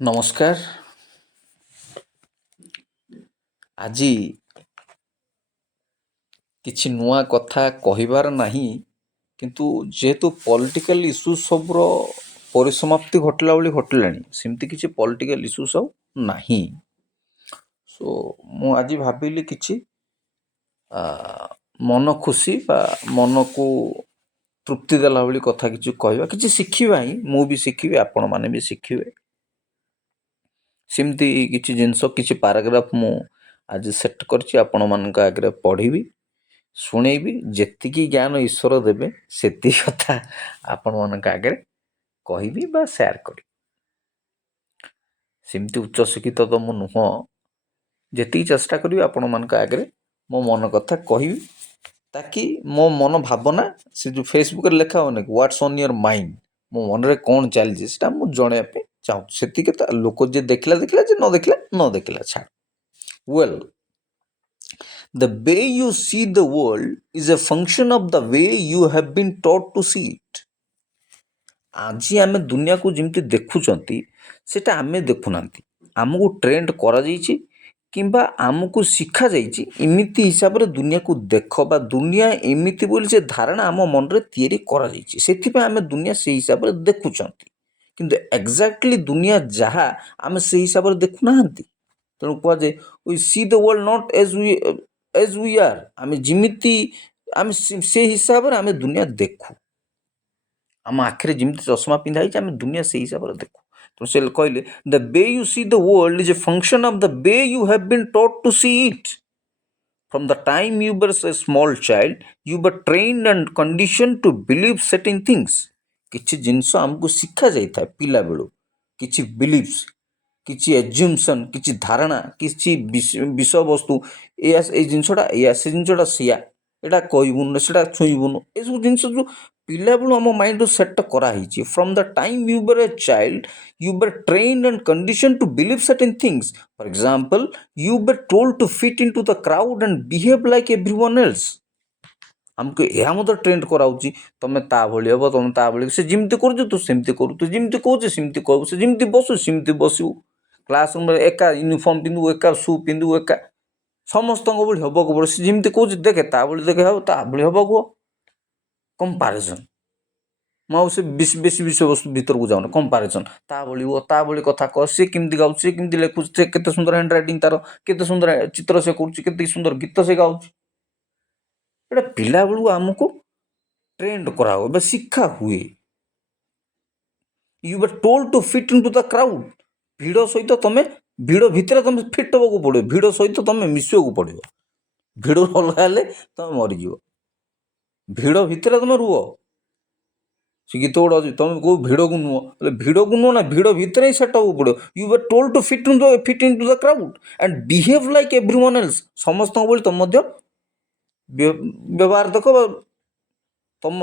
ନମସ୍କାର। ଆଜି କିଛି ନୂଆ କଥା କହିବାର ନାହିଁ, କିନ୍ତୁ ଯେହେତୁ ପଲିଟିକାଲ ଇସ୍ୟୁଜ୍ ସବୁର ପରିସମାପ୍ତି ଘଟିଲା ଭଳି ଘଟିଲାଣି, ସେମିତି କିଛି ପଲିଟିକାଲ ଇସ୍ୟୁଜ୍ ଆଉ ନାହିଁ। ସୋ ମୁଁ ଆଜି ଭାବିଲି କିଛି ମନ ଖୁସି ବା ମନକୁ ତୃପ୍ତି ଦେଲା ଭଳି କଥା କିଛି କହିବା, କିଛି ଶିଖିବା ହିଁ। ମୁଁ ବି ଶିଖିବି, ଆପଣମାନେ ବି ଶିଖିବେ। ସେମିତି କିଛି ଜିନିଷ, କିଛି ପାରାଗ୍ରାଫ ମୁଁ ଆଜି ସେଟ୍ କରିଛି, ଆପଣମାନଙ୍କ ଆଗରେ ପଢ଼ିବି, ଶୁଣେଇବି। ଯେତିକି ଜ୍ଞାନ ଈଶ୍ୱର ଦେବେ ସେତିକି କଥା ଆପଣମାନଙ୍କ ଆଗରେ କହିବି ବା ସେୟାର କରିବି। ସେମିତି ଉଚ୍ଚଶିକ୍ଷିତ ତ ମୁଁ ନୁହଁ, ଯେତିକି ଚେଷ୍ଟା କରିବି ଆପଣମାନଙ୍କ ଆଗରେ ମୋ ମନ କଥା କହିବି, ତାକି ମୋ ମନ ଭାବନା, ସେ ଯେଉଁ ଫେସବୁକ୍ରେ ଲେଖା ହେଉନି କି ହ୍ୱାଟ୍ସ ଅନ୍ ୟର୍ ମାଇଣ୍ଡ, ମୋ ମନରେ କ'ଣ ଚାଲିଛି ସେଟା ମୁଁ ଜଣାଇବା ପାଇଁ ଚାହୁଁଛି। ସେତିକି ତ ଲୋକ ଯିଏ ଦେଖିଲା ଦେଖିଲା, ଯିଏ ନ ଦେଖିଲା ନ ଦେଖିଲା, ଛାଡ଼। Well, the way you see the world is a function of the way you have been taught to see it. ଆଜି ଆମେ ଦୁନିଆକୁ ଯେମିତି ଦେଖୁଛନ୍ତି ସେଟା ଆମେ ଦେଖୁନାହାନ୍ତି। ଆମକୁ ଟ୍ରେଣ୍ଡ କରାଯାଇଛି କିମ୍ବା ଆମକୁ ଶିଖାଯାଇଛି ଏମିତି ହିସାବରେ ଦୁନିଆକୁ ଦେଖ, ବା ଦୁନିଆ ଏମିତି ବୋଲି ସେ ଧାରଣା ଆମ ମନରେ ତିଆରି କରାଯାଇଛି। ସେଥିପାଇଁ ଆମେ ଦୁନିଆ ସେଇ ହିସାବରେ ଦେଖୁଛନ୍ତି, କିନ୍ତୁ ଏକ୍ଜାକ୍ଟଲି ଦୁନିଆ ଯାହା ଆମେ ସେଇ ହିସାବରେ ଦେଖୁନାହାନ୍ତି। ତେଣୁ କୁହାଯାଏ we C the world not age we are. ଆମେ ଯେମିତି ଆମେ ସେ ହିସାବରେ ଆମେ ଦୁନିଆ ଦେଖୁ। ଆମ ଆଖିରେ ଯେମିତି ଚଷମା ପିନ୍ଧା ହେଇଛି, ଆମେ ଦୁନିଆ ସେଇ ହିସାବରେ ଦେଖୁ। ତେଣୁ ସେ କହିଲେ the way you see the world is a function of the way you have been taught to see it. From the time you were a small child, you were trained and conditioned to believe certain things. କିଛି ଜିନିଷ ଆମକୁ ଶିଖାଯାଇଥାଏ ପିଲାବେଳୁ, କିଛି ବିଲିଭ୍ସ, କିଛି ଏଜ୍ୟୁମସନ୍, କିଛି ଧାରଣା, କିଛି ବିଷୟବସ୍ତୁ। ଏଇ ଜିନିଷଟା ଏଇଆ, ସେ ଜିନିଷଟା ସେଇଆ, ଏଇଟା କହିବୁନୁ, ସେଟା ଛୁଇଁବୁନୁ। ଏସବୁ ଜିନିଷ ଯେଉଁ ପିଲାବେଳୁ ଆମ ମାଇଣ୍ଡରୁ ସେଟ୍ କରାହେଇଛି। From the time you were a child, you were trained and conditioned to believe certain things. For example, you were told to fit into the crowd and behave like everyone else. ଆମକୁ ଏହା ମଧ୍ୟ trend କରାଉଛି, ତମେ ତା ଭଳି ହେବ, ତମେ ତା ଭଳି, ସେ ଯେମିତି କରୁଛୁ ତୁ ସେମିତି କରୁ, ତୁ ଯେମିତି କହୁଛୁ ସେମିତି କହିବୁ, ସେ ଯେମିତି ବସୁ ସେମିତି ବସିବୁ, କ୍ଲାସ୍ ରୁମ୍ରେ ଏକା ୟୁନିଫର୍ମ ପିନ୍ଧିବୁ, ଏକା ସୁ ପିନ୍ଧିବୁ, ଏକା ସମସ୍ତଙ୍କ ଭଳି ହେବାକୁ ପଡ଼ିବ। ସେ ଯେମିତି କହୁଛି ଦେଖେ ତା ଭଳି ଦେଖେ, ହେବ ତା ଭଳି ହେବାକୁ ହୁଅ। କମ୍ପାରିଜନ୍। ମୁଁ ଆଉ ସେ ବେଶୀ ବିଷୟବସ୍ତୁ ଭିତରକୁ ଯାଉନି। କମ୍ପାରିଜନ୍, ତା ଭଳି ହୁଅ, ତା ଭଳି କଥା କହ, ସେ କେମିତି ଗାଉଛି, ସେ କେମିତି ଲେଖୁଛି, ସେ କେତେ ସୁନ୍ଦର ହ୍ୟାଣ୍ଡ ରାଇଟିଂ ତାର, କେତେ ସୁନ୍ଦର ଚିତ୍ର ସେ କରୁଛି, କେତେ ସୁନ୍ଦର ଗୀତ ସେ ଗାଉଛି। ଏଇଟା ପିଲାବେଳୁ ଆମକୁ ଟ୍ରେଣ୍ଡ କରାହୁଏ ବା ଶିକ୍ଷା ହୁଏ। You were told to fit in to the crowd. ଭିଡ଼ ସହିତ ତମେ, ଭିଡ଼ ଭିତରେ ତମେ ଫିଟ୍ ହେବାକୁ ପଡ଼ିବ, ଭିଡ଼ ସହିତ ତମେ ମିଶିବାକୁ ପଡ଼ିବ। ଭିଡ଼ରୁ ଅଲଗା ହେଲେ ତମେ ମରିଯିବ। ଭିଡ଼ ଭିତରେ ତମେ ରୁହ। ସେ ଗୀତ ଗୁଡ଼ା ଅଛି, ତମେ କେଉଁ ଭିଡ଼କୁ ନୁହଁ, ହେଲେ ଭିଡ଼କୁ ନୁହଁ ନା, ଭିଡ଼ ଭିତରେ ହିଁ ସେଟ୍ ହେବାକୁ ପଡ଼ିବ। You were told to fit in to the crowd and behave like everyone else. ସମସ୍ତଙ୍କ ଭଳି ତମେ ମଧ୍ୟ ବ୍ୟବହାର ଦେଖ, ବା ତମ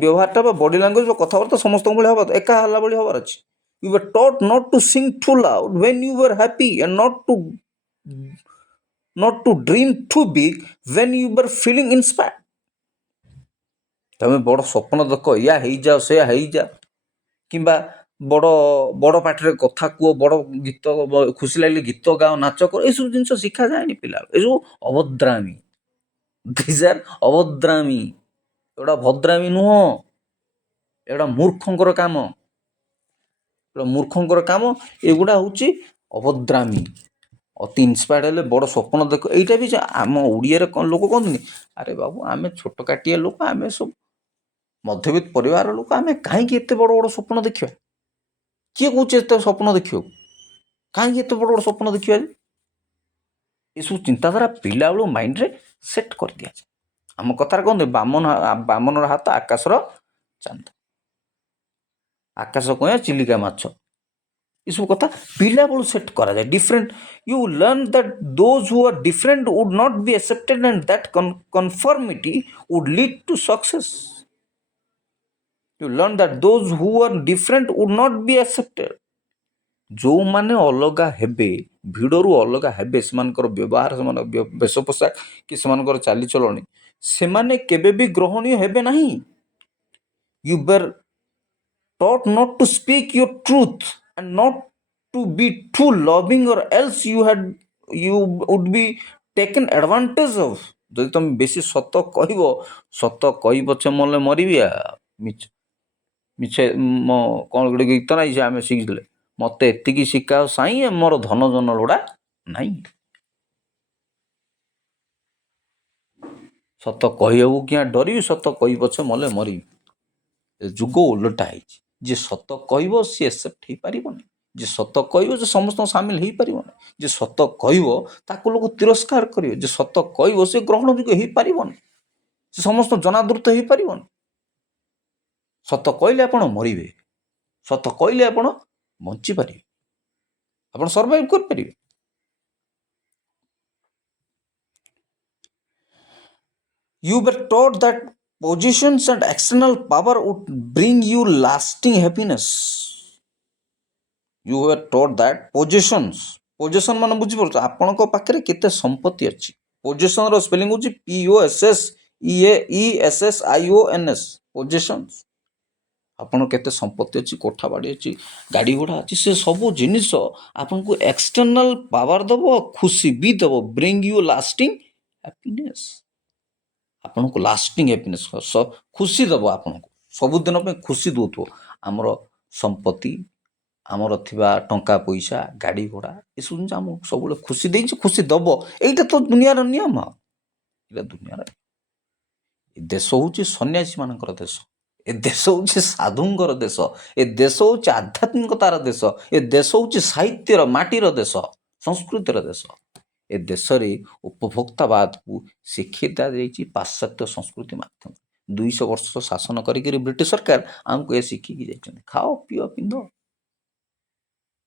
ବ୍ୟବହାରଟା ବା ବଡି ଲାଙ୍ଗୁଏଜ ବା କଥାବାର୍ତ୍ତା ସମସ୍ତଙ୍କ ଭଳି ହେବା, ଏକା ହେଲା ଭଳି ହେବାର ଅଛି। You were taught not to sing too loud when you were happy and not to dream too big when you were feeling inspired. ତମେ ବଡ଼ ସ୍ୱପ୍ନ ଦେଖ, ୟା ହେଇଯାଅ, ସେୟା ହେଇଯା, କିମ୍ବା ବଡ଼ ପାଟିରେ କଥା କୁହ, ବଡ଼ ଗୀତ, ଖୁସି ଲାଗିଲେ ଗୀତ ଗାଅ, ନାଚ କର, ଏସବୁ ଜିନିଷ ଶିଖାଯାଏନି ପିଲା। ଏସବୁ ଅଭଦ୍ରାମୀ। ଦିସ୍ ଆର୍ ଅଭଦ୍ରାମୀ। ଏଗୁଡ଼ା ଭଦ୍ରାମୀ ନୁହଁ, ଏଗୁଡ଼ା ମୂର୍ଖଙ୍କର କାମ। ଏଗୁଡ଼ା ହେଉଛି ଅଭଦ୍ରାମୀ। ଅତି ଇନ୍ସପାୟାର୍ଡ ହେଲେ ବଡ଼ ସ୍ୱପ୍ନ ଦେଖ। ଏଇଟା ବି ଆମ ଓଡ଼ିଆରେ ଲୋକ କହନ୍ତିନି, ଆରେ ବାବୁ ଆମେ ଛୋଟ କାଟିଆ ଲୋକ, ଆମେ ସବୁ ମଧ୍ୟବିତ୍ତ ପରିବାର ଲୋକ, ଆମେ କାହିଁକି ଏତେ ବଡ଼ ବଡ଼ ସ୍ୱପ୍ନ ଦେଖିବା? କିଏ କହୁଛି ଏତେ ସ୍ୱପ୍ନ ଦେଖିବାକୁ? କାହିଁକି ଏତେ ବଡ଼ ବଡ଼ ସ୍ୱପ୍ନ ଦେଖିବା? ଏସବୁ ଚିନ୍ତାଧାରା ପିଲାବେଳୁ ମାଇଣ୍ଡରେ ସେଟ୍ କରିଦିଆଯାଏ। ଆମ କଥାରେ କହନ୍ତି, ବାମନର ହାତ ଆକାଶର ଚାନ୍ଦ, ଆକାଶ କଇଁଆ ଚିଲିକା ମାଛ, ଏସବୁ କଥା ପିଲାବେଳୁ ସେଟ୍ କରାଯାଏ। Different, you learn that those who are different would not be accepted and that conformity would lead to success. You learn that those who are different would not be accepted. ଯେଉଁମାନେ ଅଲଗା ହେବେ, ଭିଡ଼ରୁ ଅଲଗା ହେବେ, ସେମାନଙ୍କର ବ୍ୟବହାର, ସେମାନଙ୍କର ବେଶ ପୋଷାକ କି ସେମାନଙ୍କର ଚାଲିଚଳଣି, ସେମାନେ କେବେ ବି ଗ୍ରହଣୀୟ ହେବେ ନାହିଁ। You were taught not to speak your truth and not to be too loving, or else you would be taken advantage of. ଯଦି ତମେ ବେଶୀ ସତ କହିବ, ସତ କହି ପଛେ ମଲେ ମରିବି, ମିଛ ମିଛ ମୋ କ'ଣ ଗୋଟେ ଗୀତ ନାହିଁ ସେ ଆମେ ଶିଖିଥିଲେ, ମୋତେ ଏତିକି ଶିଖାଅ ସାଇଁ ମୋର ଧନ ଜନ ଲୋଡ଼ା ନାହିଁ। ସତ କହିବାକୁ କିଆଁ ଡରିବି, ସତ କହି ପଛେ ମଲେ ମରିବି। ଯୁଗ ଓଲଟା ହେଇଛି। ଯିଏ ସତ କହିବ ସିଏ ଏକ୍ସେପ୍ଟ ହେଇପାରିବନି, ଯିଏ ସତ କହିବ ସେ ସମସ୍ତଙ୍କ ସାମିଲ ହେଇପାରିବନି, ଯିଏ ସତ କହିବ ତାକୁ ଲୋକ ତିରସ୍କାର କରିବେ, ଯିଏ ସତ କହିବ ସେ ଗ୍ରହଣଯୋଗ୍ୟ ହେଇପାରିବନି, ସେ ସମସ୍ତ ଜନାଦୃତ ହେଇପାରିବନି। ସତ କହିଲେ ଆପଣ ମରିବେ, ସତ କହିଲେ ଆପଣ ବଞ୍ଚିପାରିବେ, ଆପଣ ସର୍ଭାଇଭ କରିପାରିବେ। You were taught that positions and external power would bring you lasting happiness. You were taught that possession ମାନେ ବୁଝିପାରୁଛ, ଆପଣଙ୍କ ପାଖରେ କେତେ ସମ୍ପତ୍ତି ଅଛି। ପୋଜିସନର ସ୍ପେଲିଂ ହେଉଛି POSSESSIONS, ପୋଜେସନ୍ସ। ଆପଣ କେତେ ସମ୍ପତ୍ତି ଅଛି, କୋଠା ବାଡ଼ି ଅଛି, ଗାଡ଼ି ଘୋଡ଼ା ଅଛି, ସେ ସବୁ ଜିନିଷ ଆପଣଙ୍କୁ ଏକ୍ସଟର୍ନାଲ ପାୱାର ଦେବ, ଖୁସି ବି ଦେବ, ବ୍ରିଙ୍ଗ ୟୁ ଲାଷ୍ଟିଂ ହ୍ୟାପିନେସ୍। ଆପଣଙ୍କୁ ଲାଷ୍ଟିଂ ହ୍ୟାପିନେସ୍, ଖୁସି ଦେବ, ଆପଣଙ୍କୁ ସବୁଦିନ ପାଇଁ ଖୁସି ଦେଉଥିବ। ଆମର ସମ୍ପତ୍ତି, ଆମର ଥିବା ଟଙ୍କା ପଇସା, ଗାଡ଼ି ଘୋଡ଼ା, ଏସବୁ ଜିନିଷ ଆମକୁ ସବୁବେଳେ ଖୁସି ଦେଇଛି, ଖୁସି ଦେବ। ଏଇଟା ତ ଦୁନିଆର ନିୟମ, ଏଇଟା ଦୁନିଆର। ଏ ଦେଶ ହେଉଛି ସନ୍ନ୍ୟାସୀମାନଙ୍କର ଦେଶ, ଏ ଦେଶ ହେଉଛି ସାଧୁଙ୍କର ଦେଶ, ଏ ଦେଶ ହେଉଛି ଆଧ୍ୟାତ୍ମିକତାର ଦେଶ, ଏ ଦେଶ ହେଉଛି ସାହିତ୍ୟର, ମାଟିର ଦେଶ, ସଂସ୍କୃତିର ଦେଶ। ଏ ଦେଶରେ ଉପଭୋକ୍ତାବାଦକୁ ଶିଖେଇ ଦିଆଯାଇଛି ପାଶ୍ଚାତ୍ୟ ସଂସ୍କୃତି ମାଧ୍ୟମରେ। 200 ବର୍ଷ ଶାସନ କରିକିରି ବ୍ରିଟିଶ ସରକାର ଆମକୁ ଏ ଶିଖିକି ଯାଇଛନ୍ତି, ଖାଅ ପିଅ ପିନ୍ଧ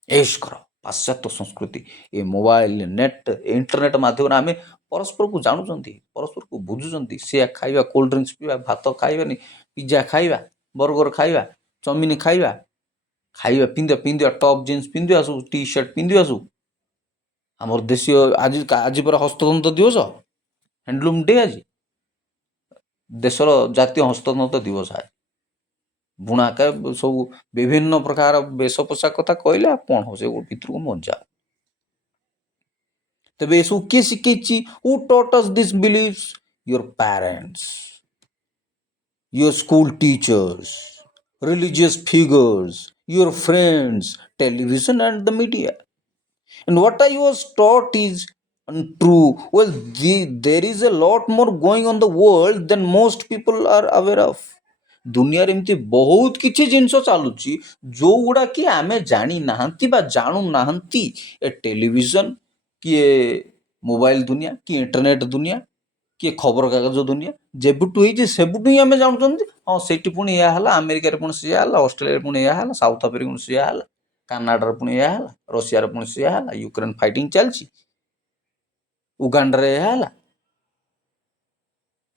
ଏଇସ୍ କର। ପାଶ୍ଚାତ୍ୟ ସଂସ୍କୃତି, ଏ ମୋବାଇଲ, ନେଟ୍, ଇଣ୍ଟରନେଟ୍ ମାଧ୍ୟମରେ ଆମେ ପରସ୍ପରକୁ ଜାଣୁଛନ୍ତି, ପରସ୍ପରକୁ ବୁଝୁଛନ୍ତି। ସେ ଖାଇବା, କୋଲ୍ଡ ଡ୍ରିଙ୍କସ୍ ପିଇବା, ଭାତ ଖାଇବାନି, ପିଜା ଖାଇବା, ବର୍ଗର ଖାଇବା, ଚାଉମିନ ଖାଇବା, ପିନ୍ଧିବା ଟପ୍ ଜିନ୍ସ ପିନ୍ଧିବା, ସବୁ ଟି ସାର୍ଟ ପିନ୍ଧିବା, ସବୁ ଆମର ଦେଶୀୟ। ଆଜି ପରା ହସ୍ତତନ୍ତ ଦିବସ, ହ୍ୟାଣ୍ଡଲୁମ୍ ଡେ, ଆଜି ଦେଶର ଜାତୀୟ ହସ୍ତତନ୍ତ ଦିବସ। ବୁଣାକା ସବୁ ବିଭିନ୍ନ ପ୍ରକାର ବେଶ ପୋଷାକ କଥା କହିଲେ ଆଉ କ'ଣ ହେବ, ସେ ଭିତରକୁ ମଜା। ତେବେ ଏସବୁ କିଏ ଶିଖେଇଛି? Who taught us these beliefs? Your parents, your school teachers, religious figures, your friends, television and the media. And what I was taught is untrue. Well, there is a lot more going on the world than most people are aware of. ଦୁନିଆରେ ଏମିତି ବହୁତ କିଛି ଜିନିଷ ଚାଲୁଛି ଯେଉଁଗୁଡ଼ା କି ଆମେ ଜାଣିନାହାନ୍ତି ବା ଜାଣୁନାହାନ୍ତି। ଏ ଟେଲିଭିଜନ, କିଏ ମୋବାଇଲ ଦୁନିଆ, କିଏ ଇଣ୍ଟରନେଟ୍ ଦୁନିଆ, କିଏ ଖବରକାଗଜ ଦୁନିଆ ଯେବେଠୁ ହେଇଛି ସେବେଠୁ ହିଁ ଆମେ ଜାଣୁଛନ୍ତି। ହଁ, ସେଇଠି ପୁଣି ଏହା ହେଲା, ଆମେରିକାରେ ପୁଣି ସେଇଆ ହେଲା, ଅଷ୍ଟ୍ରେଲିଆରେ ପୁଣି ଏହା ହେଲା, ସାଉଥ ଆଫ୍ରିକା ପୁଣି ସେଇଆ ହେଲା, କାନାଡ଼ାରେ ପୁଣି ଏହା ହେଲା, ରଷିଆରେ ପୁଣି ସେଇଆ ହେଲା, ୟୁକ୍ରେନ ଫାଇଟିଂ ଚାଲିଛି, ଉଗାଣ୍ଡାରେ ଏହା ହେଲା,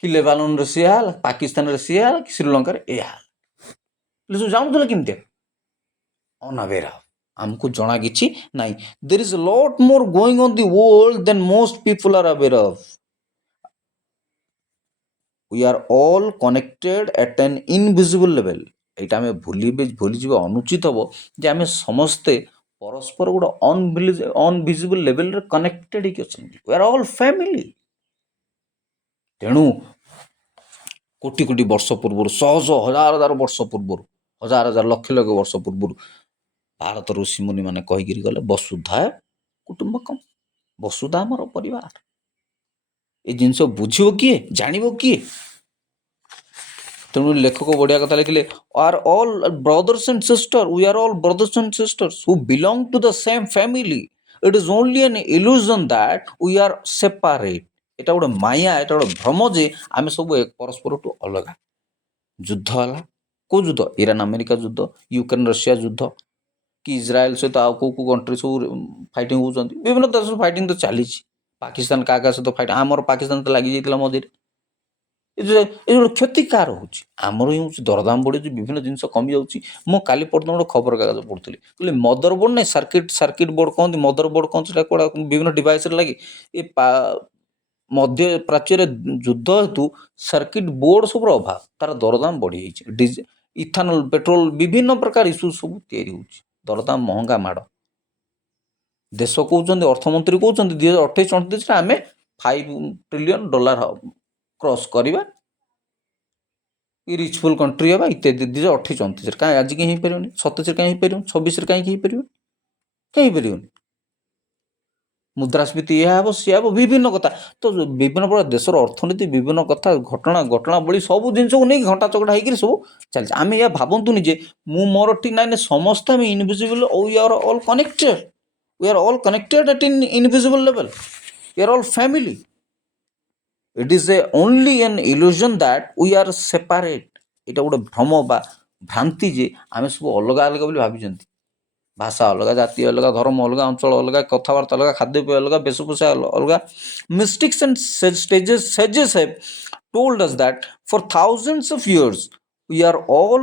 କି ଲେବାନନରେ ସେଇଆ ହେଲା, ପାକିସ୍ତାନରେ ସେଇଆ ହେଲା, କି ଶ୍ରୀଲଙ୍କାରେ ଏହା ହେଲା। ସବୁ ଜାଣୁଥିଲେ କେମିତି? ଅନାବେରା, ଆମକୁ ଜଣା କିଛି ନାହିଁ। There is lot more going on the world than most people are aware of. We are all connected at an invisible level. ଏଇଟା ଆମେ ଭୁଲିଯିବା ଅନୁଚିତ ହେବ ଯେ ଆମେ ସମସ୍ତେ ପରସ୍ପର ଗୋଟେ ଅନଭିଜିବଲ୍ ଲେଭେଲରେ କନେକ୍ଟେଡ୍ ହେଇକି ଅଛନ୍ତି। We are all family. ତେଣୁ କୋଟି କୋଟି ବର୍ଷ ପୂର୍ବରୁ, ହଜାର ବର୍ଷ ପୂର୍ବରୁ, ହଜାର ଲକ୍ଷ ବର୍ଷ ପୂର୍ବରୁ ଭାରତ ଋଷିମୁନି ମାନେ କହିକିରି ଗଲେ ବସୁଧା କୁଟୁମ୍ବକମ୍, ବସୁଧା ଆମର ପରିବାର। ଏ ଜିନିଷ ବୁଝିବ କିଏ, ଜାଣିବ କିଏ? ତେଣୁ ଲେଖକ ବଢ଼ିଆ କଥା ଲେଖିଲେ, are all brothers and sisters, we are all brothers and sisters who belong to the same family. It is only an illusion that we are separate. এটা ଗୋଟେ ମାୟା, এটা ଗୋଟେ ଭ୍ରମ ଯେ ଆମେ ସବୁ ପରସ୍ପରଠୁ ଅଲଗା। ଯୁଦ୍ଧ ହେଲା, କେଉଁ ଯୁଦ୍ଧ? ଇରାନ ଆମେରିକା ଯୁଦ୍ଧ, ୟୁକ୍ରେନ ରଷିଆ ଯୁଦ୍ଧ, କି ଇସ୍ରାଏଲ ସହିତ ଆଉ କେଉଁ କଣ୍ଟ୍ରି ସବୁ ଫାଇଟିଂ ହେଉଛନ୍ତି, ବିଭିନ୍ନ ଦେଶ ଫାଇଟିଂ ତ ଚାଲିଛି। ପାକିସ୍ତାନ କାହା ସହିତ ଆମର ପାକିସ୍ତାନ ତ ଲାଗିଯାଇଥିଲା ମଝିରେ। ଏ ଗୋଟେ କ୍ଷତି କାହାର ହେଉଛି? ଆମର ହିଁ ହେଉଛି। ଦରଦାମ ବଢ଼ୁଛି, ବିଭିନ୍ନ ଜିନିଷ କମିଯାଉଛି। ମୁଁ କାଲି ପର୍ଯ୍ୟନ୍ତ ଗୋଟେ ଖବରକାଗଜ ପଢ଼ୁଥିଲି, କହିଲି ମଦର ବୋର୍ଡ଼ ନାହିଁ, ସାର୍କିଟ୍ ବୋର୍ଡ଼ କହନ୍ତି, ମଦର ବୋର୍ଡ଼ କହନ୍ତି, ସେଟା କୁଆଡ଼େ ବିଭିନ୍ନ ଡିଭାଇସ୍ରେ ଲାଗି ଏ ମଧ୍ୟ ପ୍ରାଚ୍ୟରେ ଯୁଦ୍ଧ ହେତୁ ସାର୍କିଟ୍ ବୋର୍ଡ଼ ସବୁର ଅଭାବ, ତାର ଦରଦାମ ବଢ଼ିଯାଇଛି। ଇଥାନଲ, ପେଟ୍ରୋଲ, ବିଭିନ୍ନ ପ୍ରକାର ଇସ୍ୟୁ ସବୁ ତିଆରି ହେଉଛି, ଦରଦାମ ମହଙ୍ଗା ମାଡ଼। ଦେଶ କହୁଛନ୍ତି, ଅର୍ଥମନ୍ତ୍ରୀ କହୁଛନ୍ତି 2028-29 ଆମେ $5 ଟ୍ରିଲିୟନ କ୍ରସ୍ କରିବା, ରିଚଫୁଲ କଣ୍ଟ୍ରି ହେବା ଇତ୍ୟାଦି। 2028-29 କାହିଁ ଆଜି କାହିଁ ହେଇପାରିବନି? 27 କାହିଁ ହେଇପାରିବନି? 26 କାହିଁକି ହେଇପାରିବନି? କାହିଁ ହେଇପାରିବନି? ମୁଦ୍ରାସ୍ଫୀତି ଏହା ହେବ, ସିଏ ହେବ, ବିଭିନ୍ନ କଥା। ତ ବିଭିନ୍ନ ପ୍ରକାର ଦେଶର ଅର୍ଥନୀତି, ବିଭିନ୍ନ କଥା, ଘଟଣାବଳୀ ସବୁ ଜିନିଷକୁ ନେଇକି ଘଣ୍ଟା ଚକଟା ହେଇକିରି ସବୁ ଚାଲିଛି। ଆମେ ଏହା ଭାବନ୍ତୁନି ଯେ ମୁଁ ମୋର ଠିକ୍ ନାହିଁ, ସମସ୍ତେ ଆମେ invisible, we are all connected, we are all connected at invisible level, we are all family. It is only an illusion that we are separate. ଏଇଟା ଗୋଟେ ଭ୍ରମ ବା ଭ୍ରାନ୍ତି ଯେ ଆମେ ସବୁ ଅଲଗା ଅଲଗା ବୋଲି ଭାବିଛନ୍ତି। ଭାଷା ଅଲଗା, ଜାତି ଅଲଗା, ଧର୍ମ ଅଲଗା, ଅଞ୍ଚଳ ଅଲଗା, କଥାବାର୍ତ୍ତା ଅଲଗା, ଖାଦ୍ୟପେୟ ଅଲଗା, ବେଶଭୂଷା ଅଲଗା। Mystics and sages have told us that for thousands of years we are all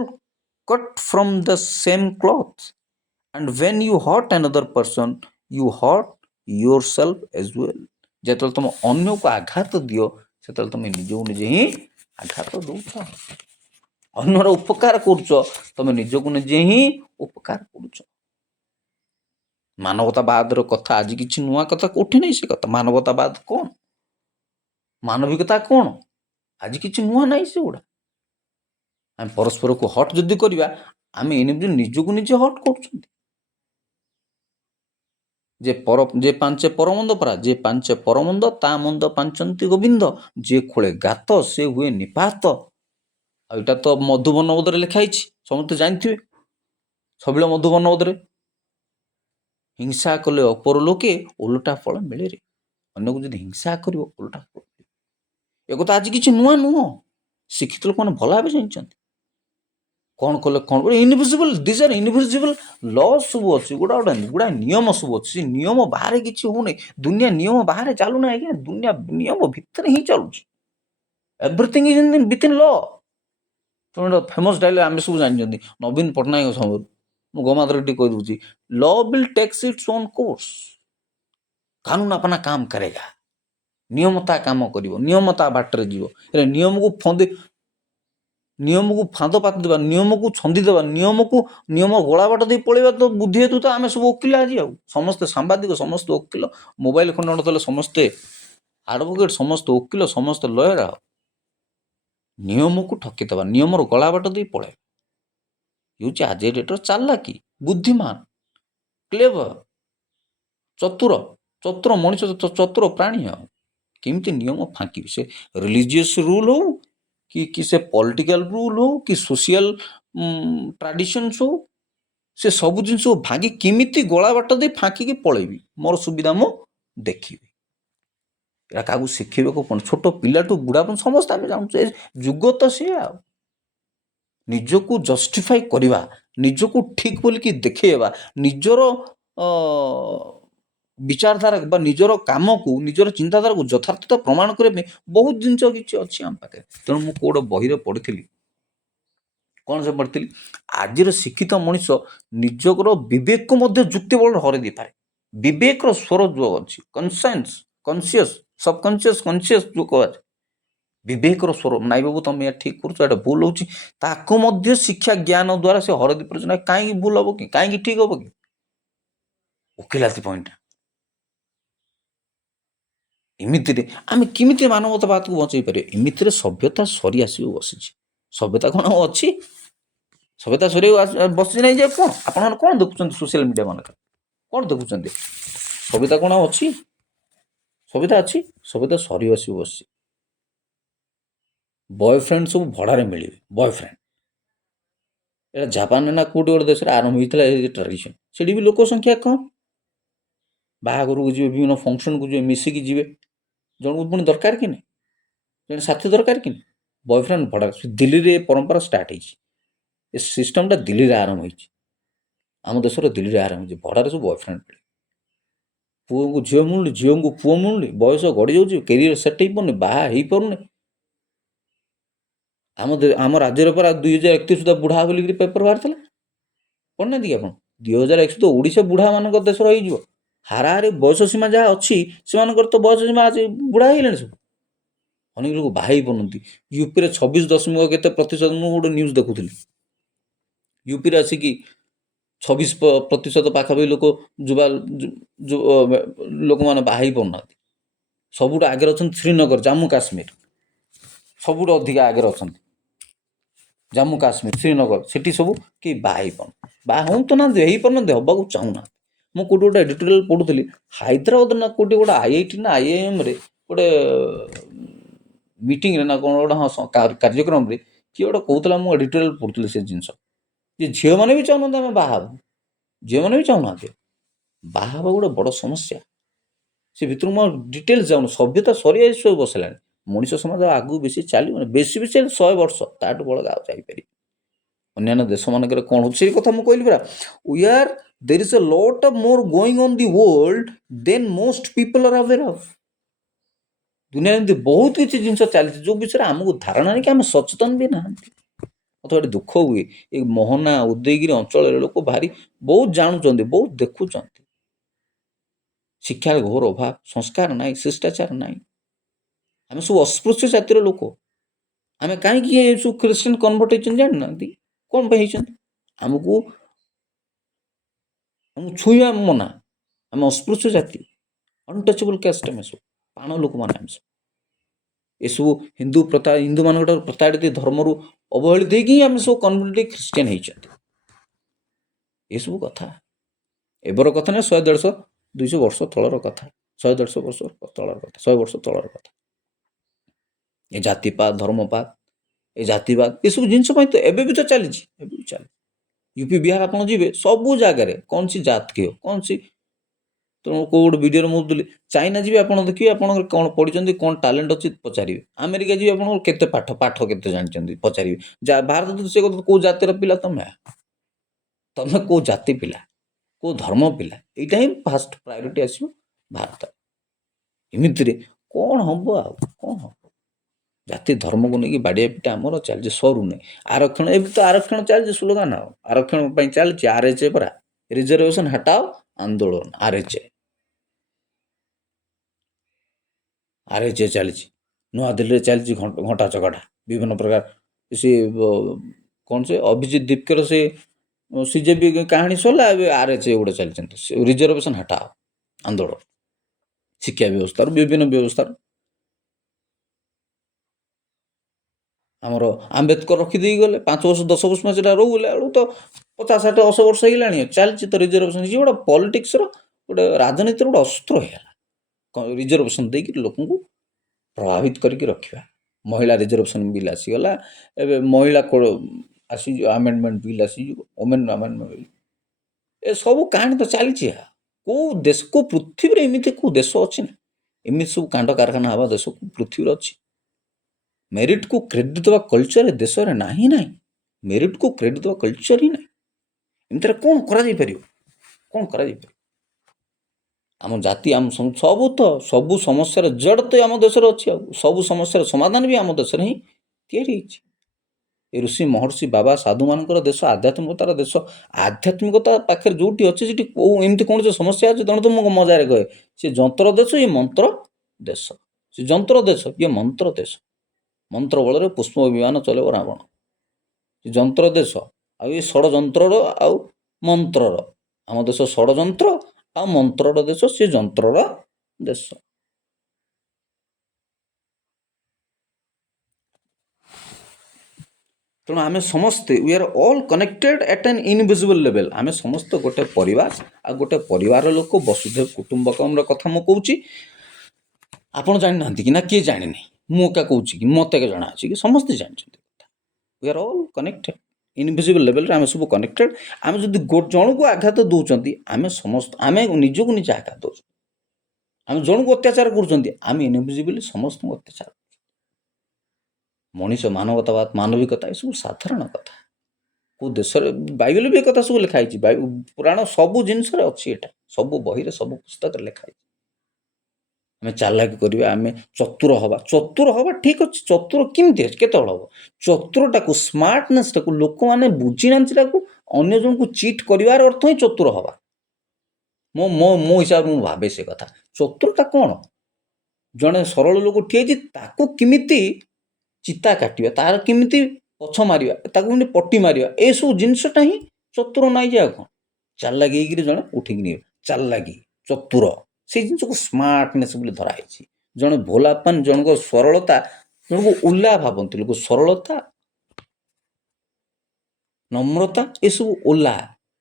cut from the same cloth, and when you hurt another person you hurt yourself as well. ଯେତେବେଳେ ତୁମେ ଅନ୍ୟକୁ ଆଘାତ ଦିଅ ସେତେବେଳେ ତୁମେ ନିଜକୁ ନିଜେ ହିଁ ଆଘାତ ଦେଉଛ। ଅନ୍ୟର ଉପକାର କରୁଛ, ତୁମେ ନିଜକୁ ନିଜେ ହିଁ ଉପକାର କରୁଛ। ମାନବତାବାଦର କଥା ଆଜି କିଛି ନୂଆ କଥା କୋଉଠି ନାହିଁ। ସେ କଥା ମାନବତାବାଦ କ'ଣ, ମାନବିକତା କ'ଣ, ଆଜି କିଛି ନୂଆ ନାହିଁ ସେଗୁଡ଼ା। ଆମେ ପରସ୍ପରକୁ ହଟ୍ ଯଦି କରିବା, ଆମେ ନିଜକୁ ନିଜେ ହଟ୍ କରୁଛନ୍ତି। ଯେ ପାଞ୍ଚେ ପରମନ୍ଦ ପରା, ଯେ ପାଞ୍ଚେ ପରମନ୍ଦ ତା ମନ୍ଦ ପାଞ୍ଚନ୍ତି ଗୋବିନ୍ଦ, ଯେ ଖୋଳେ ଗାତ ସେ ହୁଏ ନିପାତ। ଆଉ ଏଇଟା ତ ମଧୁବର୍ଣ୍ଣବୋଧରେ ଲେଖା ହେଇଛି, ସମସ୍ତେ ଜାଣିଥିବେ। ଛବିଳ ମଧୁବର୍ଣ୍ଣବୋଧରେ, ହିଂସା କଲେ ଅପର ଲୋକେ ଓଲଟା ଫଳ ମିଳେ ରେ। ଅନ୍ୟକୁ ଯଦି ହିଂସା କରିବ ଓଲଟା ଫଳ ମିଳେ। ଏ କଥା ଆଜି କିଛି ନୂଆ ନୁହଁ। ଶିକ୍ଷିତ ଲୋକମାନେ ଭଲ ଭାବେ ଜାଣିଛନ୍ତି। କ'ଣ କଲେ କ'ଣ ଇନଭିଜିବଲ୍, ଦିସ୍ ଆର୍ ଇନଭିଜିବଲ୍ ଲ ସବୁ ଅଛି, ଗୁଡ଼ାଏ ନିୟମ ସବୁ ଅଛି। ସେ ନିୟମ ବାହାରେ କିଛି ହଉନି। ଦୁନିଆ ନିୟମ ବାହାରେ ଚାଲୁନାହିଁ ଆଜ୍ଞା, ଦୁନିଆ ନିୟମ ଭିତରେ ହିଁ ଚାଲୁଛି। ଏଭ୍ରିଥିଙ୍ଗ ଇଜ୍ ୱିଥିନ୍ ଲ। ତେଣୁ ଫେମସ୍ ଡାଇଲଗ୍ ଆମେ ସବୁ ଜାଣିଛନ୍ତି ନବୀନ ପଟ୍ଟନାୟକ ସମୟରୁ। ମୁଁ ଗମାତରେ ଟିକେ କହିଦେଉଛି, law will takes its own course, କାନୁନ ଆପନା କାମ କରେଗା। ନିୟମ ତା କାମ କରିବ, ନିୟମ ତା ବାଟରେ ଯିବ। ହେଲେ ନିୟମକୁ ଫାନ୍ଦ ପାତି ଦେବା, ନିୟମକୁ ଛନ୍ଦି ଦେବା, ନିୟମ ଗଳା ବାଟ ଦେଇ ପଳେଇବା ତ ବୁଦ୍ଧି ହେତୁ ତ ଆମେ ସବୁ ଓକିଲ ଆଜି। ଆଉ ସମସ୍ତେ ସାମ୍ବାଦିକ, ସମସ୍ତେ ଓକିଲ, ମୋବାଇଲ ଖଣ୍ଡ ଦେଲେ ସମସ୍ତେ ଆଡ଼ଭୋକେଟ୍, ସମସ୍ତେ ଓକିଲ, ସମସ୍ତେ ଲୟର। ଆଉ ନିୟମକୁ ଠକିଦେବା, ନିୟମର ଗଳା ବାଟ ଦେଇ ପଳେଇବା ହେଉଛି ଆଜି ଡେଟ୍ର ଚାଲାକି। ବୁଦ୍ଧିମାନ, କ୍ଲେଭର, ଚତୁର ମଣିଷ, ଚତୁର ପ୍ରାଣୀ। ଆଉ କେମିତି ନିୟମ ଫାଙ୍କିବି? ସେ ରିଲିଜିୟସ୍ ରୁଲ୍ ହଉ କି ସେ ପଲିଟିକାଲ ରୁଲ୍ ହଉ କି ସୋସିଆଲ ଟ୍ରାଡ଼ିସନ୍ସ ହଉ, ସେ ସବୁ ଜିନିଷକୁ ଭାଙ୍ଗି କେମିତି ଗଳା ବାଟ ଦେଇ ଫାଙ୍କିକି ପଳେଇବି, ମୋର ସୁବିଧା ମୁଁ ଦେଖିବି। ଏଇଟା କାହାକୁ ଶିଖେଇବାକୁ ପଡ଼େ, ଛୋଟ ପିଲାଠୁ ବୁଢ଼ା ପର୍ଯ୍ୟନ୍ତ ସମସ୍ତେ ଆମେ ଜାଣୁଛୁ। ଏ ଯୁଗ ତ ସିଏ। ଆଉ ନିଜକୁ ଜଷ୍ଟିଫାଇ କରିବା, ନିଜକୁ ଠିକ୍ ବୋଲିକି ଦେଖେଇବା, ନିଜର ବିଚାରଧାରା ବା ନିଜର କାମକୁ, ନିଜର ଚିନ୍ତାଧାରାକୁ ଯଥାର୍ଥତା ପ୍ରମାଣ କରିବା ପାଇଁ ବହୁତ ଜିନିଷ କିଛି ଅଛି ଆମ ପାଖରେ। ତେଣୁ ମୁଁ କୋଉଟେ ବହିରେ ପଢ଼ିଥିଲି, କ'ଣ ସେ ପଢ଼ିଥିଲି, ଆଜିର ଶିକ୍ଷିତ ମଣିଷ ନିଜର ବିବେକକୁ ମଧ୍ୟ ଯୁକ୍ତି ବଳରେ ହରେଇ ଦେଇପାରେ। ବିବେକର ସ୍ୱର ଯୋଉ ଅଛି, କନସିୟସ୍, ସବକନସିୟସ୍, କନସିୟସ୍ ଯୋଉ କୁହାଯାଏ, ବିବେକର ସ୍ୱର, ନାଇଁ ବାବୁ ତମେ ଏହା ଠିକ୍ କରୁଛ, ଏଇଟା ଭୁଲ ହେଉଛି, ତାକୁ ମଧ୍ୟ ଶିକ୍ଷା ଜ୍ଞାନ ଦ୍ୱାରା ସେ ହରେଇ ଦେଇ ପାରୁଛି। ନା କାହିଁକି ଭୁଲ ହବ କି, କାହିଁକି ଠିକ୍ ହବ କି? ଓକିଲାତି ପଏଣ୍ଟ। ଏମିତିରେ ଆମେ କେମିତି ମାନବତାବାଦକୁ ବଞ୍ଚେଇ ପାରିବା? ଏମିତିରେ ସଭ୍ୟତା ସରି ଆସିବ ବସିଛି। ସଭ୍ୟତା କ'ଣ ଅଛି? ସଭ୍ୟତା ସରିବାକୁ ବସିଛି ନାହିଁ ଯେ କ'ଣ? ଆପଣମାନେ କ'ଣ ଦେଖୁଛନ୍ତି ସୋସିଆଲ ମିଡ଼ିଆ ମାନଙ୍କରେ? କ'ଣ ଦେଖୁଛନ୍ତି? ସଭ୍ୟତା କ'ଣ ଅଛି? ସଭ୍ୟତା ଅଛି? ସଭ୍ୟତା ସରି ଆସିବ ବସିଛି। ବୟଫ୍ରେଣ୍ଡ ସବୁ ଭଡ଼ାରେ ମିଳିବେ। ବୟଫ୍ରେଣ୍ଡ ଏଇଟା ଜାପାନରେ ନା କୋଉଠି ଗୋଟେ ଦେଶରେ ଆରମ୍ଭ ହେଇଥିଲା ଏ ଟ୍ରାଡ଼ିସନ୍। ସେଠି ବି ଲୋକ ସଂଖ୍ୟା କମ୍। ବାହାଘରକୁ ଯିବେ, ବିଭିନ୍ନ ଫଙ୍କସନ୍କୁ ଯିବେ, ମିଶିକି ଯିବେ। ଜଣକୁ ପୁଣି ଦରକାର କି ନାହିଁ, ଜଣେ ସାଥୀ ଦରକାର କି ନାହିଁ, ବୟଫ୍ରେଣ୍ଡ ଭଡ଼ା। ଦିଲ୍ଲୀରେ ଏ ପରମ୍ପରା ଷ୍ଟାର୍ଟ ହେଇଛି। ଏ ସିଷ୍ଟମଟା ଦିଲ୍ଲୀରେ ଆରମ୍ଭ ହେଇଛି। ଆମ ଦେଶର ଦିଲ୍ଲୀରେ ଆରମ୍ଭ ହେଇଛି। ଭଡ଼ାରେ ସବୁ ବୟଫ୍ରେଣ୍ଡ ମିଳେ। ପୁଅକୁ ଝିଅ ମିଳୁନି, ଝିଅଙ୍କୁ ପୁଅ ମିଳୁନି, ବୟସ ଗଡ଼ି ଯାଉଛି, କ୍ୟାରିୟର ସେଟ୍ ହେଇପାରୁନି, ବାହା ହେଇପାରୁନି। ଆମ ରାଜ୍ୟରେ ପରା 2031 ସୁଦ୍ଧା ବୁଢ଼ା ବୋଲିକିରି ପେପର ବାହାରିଥିଲା, ପଢ଼ିନାହାନ୍ତି କି ଆପଣ? 2031 ତ ଓଡ଼ିଶା ବୁଢ଼ାମାନଙ୍କ ଦେଶର ହେଇଯିବ। ହାରାହାରି ବୟସ ସୀମା ଯାହା ଅଛି, ସେମାନଙ୍କର ତ ବୟସ ସୀମା ଆଜି ବୁଢ଼ା ହେଇଗଲେଣି ସବୁ। ଅନେକ ଲୋକ ବାହା ହେଇପାରୁନାହାନ୍ତି। ୟୁପିରେ 26 ଦଶମିକ କେତେ ପ୍ରତିଶତ, ମୁଁ ଗୋଟେ ନ୍ୟୁଜ୍ ଦେଖୁଥିଲି, ୟୁପିରେ ଆସିକି 26% ପାଖାପାଖି ଲୋକ ଯୁବା ଲୋକମାନେ ବାହା ହେଇ ପାରୁନାହାନ୍ତି। ସବୁଠୁ ଆଗରେ ଅଛନ୍ତି ଶ୍ରୀନଗର, ଜାମ୍ମୁ କାଶ୍ମୀର ସବୁଠୁ ଅଧିକା ଆଗରେ ଅଛନ୍ତି। ଜାମ୍ମୁ କାଶ୍ମୀର, ଶ୍ରୀନଗର, ସେଠି ସବୁ କେହି ବାହା ହେଇପାରୁନାହାନ୍ତି, ବାହା ହୁଅନ୍ତୁ ନାହାନ୍ତି, ହେଇପାରୁନାହାନ୍ତି, ହେବାକୁ ଚାହୁଁନାହାନ୍ତି। ମୁଁ କେଉଁଠି ଗୋଟେ ଏଡିଟୋରିଆଲ ପଢ଼ୁଥିଲି, ହାଇଦ୍ରାବାଦ ନା କେଉଁଠି ଗୋଟେ IIT ନା IIMରେ ଗୋଟେ ମିଟିଂରେ ନା କ'ଣ ଗୋଟେ, ହଁ କାର୍ଯ୍ୟକ୍ରମରେ କିଏ ଗୋଟେ କହୁଥିଲା, ମୁଁ ଏଡିଟୋରିଆଲ ପଢ଼ୁଥିଲି ସେ ଜିନିଷ, ଯେ ଝିଅମାନେ ବି ଚାହୁଁନାହାନ୍ତି ଆମେ ବାହା ହେବୁ, ଝିଅମାନେ ବି ଚାହୁଁନାହାନ୍ତି ବାହା ହେବା ଗୋଟେ ବଡ଼ ସମସ୍ୟା। ସେ ଭିତରୁ ମୁଁ ଡିଟେଲ୍ସ ଯାଉନି, ସଭ୍ୟତା ସରିଯାଇ ସବୁ ବସିଲାଣି, ମଣିଷ ସମାଜ ଆଗକୁ ବେଶୀ ଚାଲିବନି, ବେଶୀ 100 ବର୍ଷ, ତାଠୁ ବଳକା ଆଉ ଯାଇପାରିବ। ଅନ୍ୟାନ୍ୟ ଦେଶମାନଙ୍କରେ କ'ଣ ହେଉଛି ସେଇ କଥା ମୁଁ କହିଲି ପରା, we are there is a lot of more going on the world than most people are aware of. दुनिया एमती बहुत किसी जिन चली जो विषय आमको धारणा नहीं कि आम सचेतन भी ना। मतलब ये दुख हुए ये मोहना उदयगिरी अंचल लोक भारी बहुत जानुंट बहुत देखुं, शिक्षार घोर अभाव, संस्कार ना, शिष्टाचार ना, आम सब अस्पृश्य जातिर लोक, आम कहीं सब क्रिश्चियन कन्वर्ट होती जाना कौन पे आमको छुआ मना, आम अस्पृश्य जाति, अनटचेबल कास्ट, आम सब पाण लोक मैंने आम सब एसबू हिंदू प्रथा हिंदू मान प्रताड़ित धर्म अवहेलित ही आम सब कन्वर्ट ख्रीष्टियान होसबू कथा एबर कथा ना 100-150-200 वर्ष तलर कथा, 100-150 वर्ष तलर कथा, 100 वर्ष तलर कथा। ये जातिपात धर्मपात ये जातिवाद ये सब जिनस तो एबे भी तो चली चल यूपी बिहार आप जी सबू जगार कौन सी जात की हो कौन सी तो कौ गोटे वीडियो मुझे चाइना जी आप देखिए आप कौन पढ़ी कौन टैलेंट अच्छी पचारे, अमेरिका जी आप केते पाठ पाठ केते जानते पचारे, भारत तो से कौ जातिर पिला तुम्हें तुम्हें कौ जाति पिला कौ धर्म पिला यहाँ ही फास्ट प्रायोरीटी आसो भारत। एमती कौन हम आ कौन हम जाति धर्म को लेकिन बाड़िया पिटा आमर चलती सरू नहीं। आरक्षण ए तो आरक्षण चलती स्लोगान आरक्षण चलती RHA परा रिजर्वेशन हटाओ आंदोलन RHA चली नुआ दिल्ली चलती घंटा चकटा विभिन्न प्रकार सी कौन से अभिजीत दीपकर से CJP कहानी सरला RHA गोटे चलती रिजर्वेशन हटाओ आंदोलन शिक्षा व्यवस्था विभिन्न व्यवस्था आमर आंबेडकर रखीदे गले 5 वर्ष 10 वर्ष में रोले तो 50-60-80 वर्ष हो चलती तो रिजर्वेशन ये गोटे पॉलिटिक्स गोटे राजनीति गोटे अस्त्र है रिजर्वेशन देकर लोक प्रभावित करके रखा। महिला रिजर्वेशन बिल आसीगला ए महिला आसी आमेंडमेंट बिल आसी वोमेन आमेंडमेंट बिल ए सब कहानी तो चली कौ देश को पृथ्वी एमती कौ देश अच्छी ना एमती सब कांड कारखाना हवा देश को पृथ्वी अच्छी। मेरिट को क्रेडिट देवा कल्चर देश में ना ही ना मेरिट को क्रेडिट देवा कल्चर ही ना एमती कौन करा आम जाति आम सबू तो सबू समस्या जड़ तो आम देश अच्छी सबू समस्या समाधान भी आम देश ही तैयारी ऋषि महर्षि बाबा साधु मान देश आध्यात्मिकतार देश आध्यात्मिकता पाखे जो अच्छे एमती कौन समस्या अच्छे तेणु तो मुझे मजारे कहे सी जंतर देश ये मंत्र देश से जंतर देश ये मंत्र देश मंत्र बल पुष्प विमान चलो रावण जंत्र देश आ षड्यंत्र आउ मंत्रर आम देश षड्यंत्र आ मंत्रर देश से जंत्रर देश। तेणु आम समस्ते we are all connected at an invisible level आम समस्त गोटे परिवार आ गोटे परिवार लोक वसुधैव कुटुंबकम कथा मु कहूँ आपड़ जाना कि ना किए जानी मु क्या कहूँ कि मत जना अच्छी कि समस्ते जानते we are all connected invisible level आम सब कनेक्टेड आम जो जन को आघात दौरान आम समस्त आम निजक निजे आघात दौर आम जन को अत्याचार कर इनविजिबल समस्त अत्याचार मनीष मानवतावाद मानविकता ये सब साधारण कथा को देश बाइबल भी एक कथा सब लिखाई पुराण सबू जिनस अच्छी एटा सबू बही सब पुस्तक लिखाई आम चालाकी करिया आम चतुर हवा ठीक अच्छे चतुर केमती केत हम चतुरटा को स्मार्टनेस टाक लोक मैंने बुझी ना अन्य जन को चिट करार अर्थ ही चतुर हवा मो मो मो हिसाब से भावे से कथा चतुरता कौन जड़े सरल लोक ठिए ताकू किमिति चिता काटिया तार किमिति पछ मारिया ताकू पट्टी मारिया ए सब जिनसटा ही चतुर नाई जाए कौन ଚାଲାକି ହେଇକିରି ଜଣେ ଉଠିକି ନିଏ। ଚାଲାକି, ଚତୁର, ସେଇ ଜିନିଷକୁ ସ୍ମାର୍ଟନେସ୍ ବୋଲି ଧରା ହେଇଛି। ଜଣେ ଭୋଲାପନ୍, ଜଣଙ୍କ ସରଳତା, ଜଣକୁ ଓଲା ଭାବନ୍ତି ଲୋକ। ସରଳତା, ନମ୍ରତା, ଏସବୁ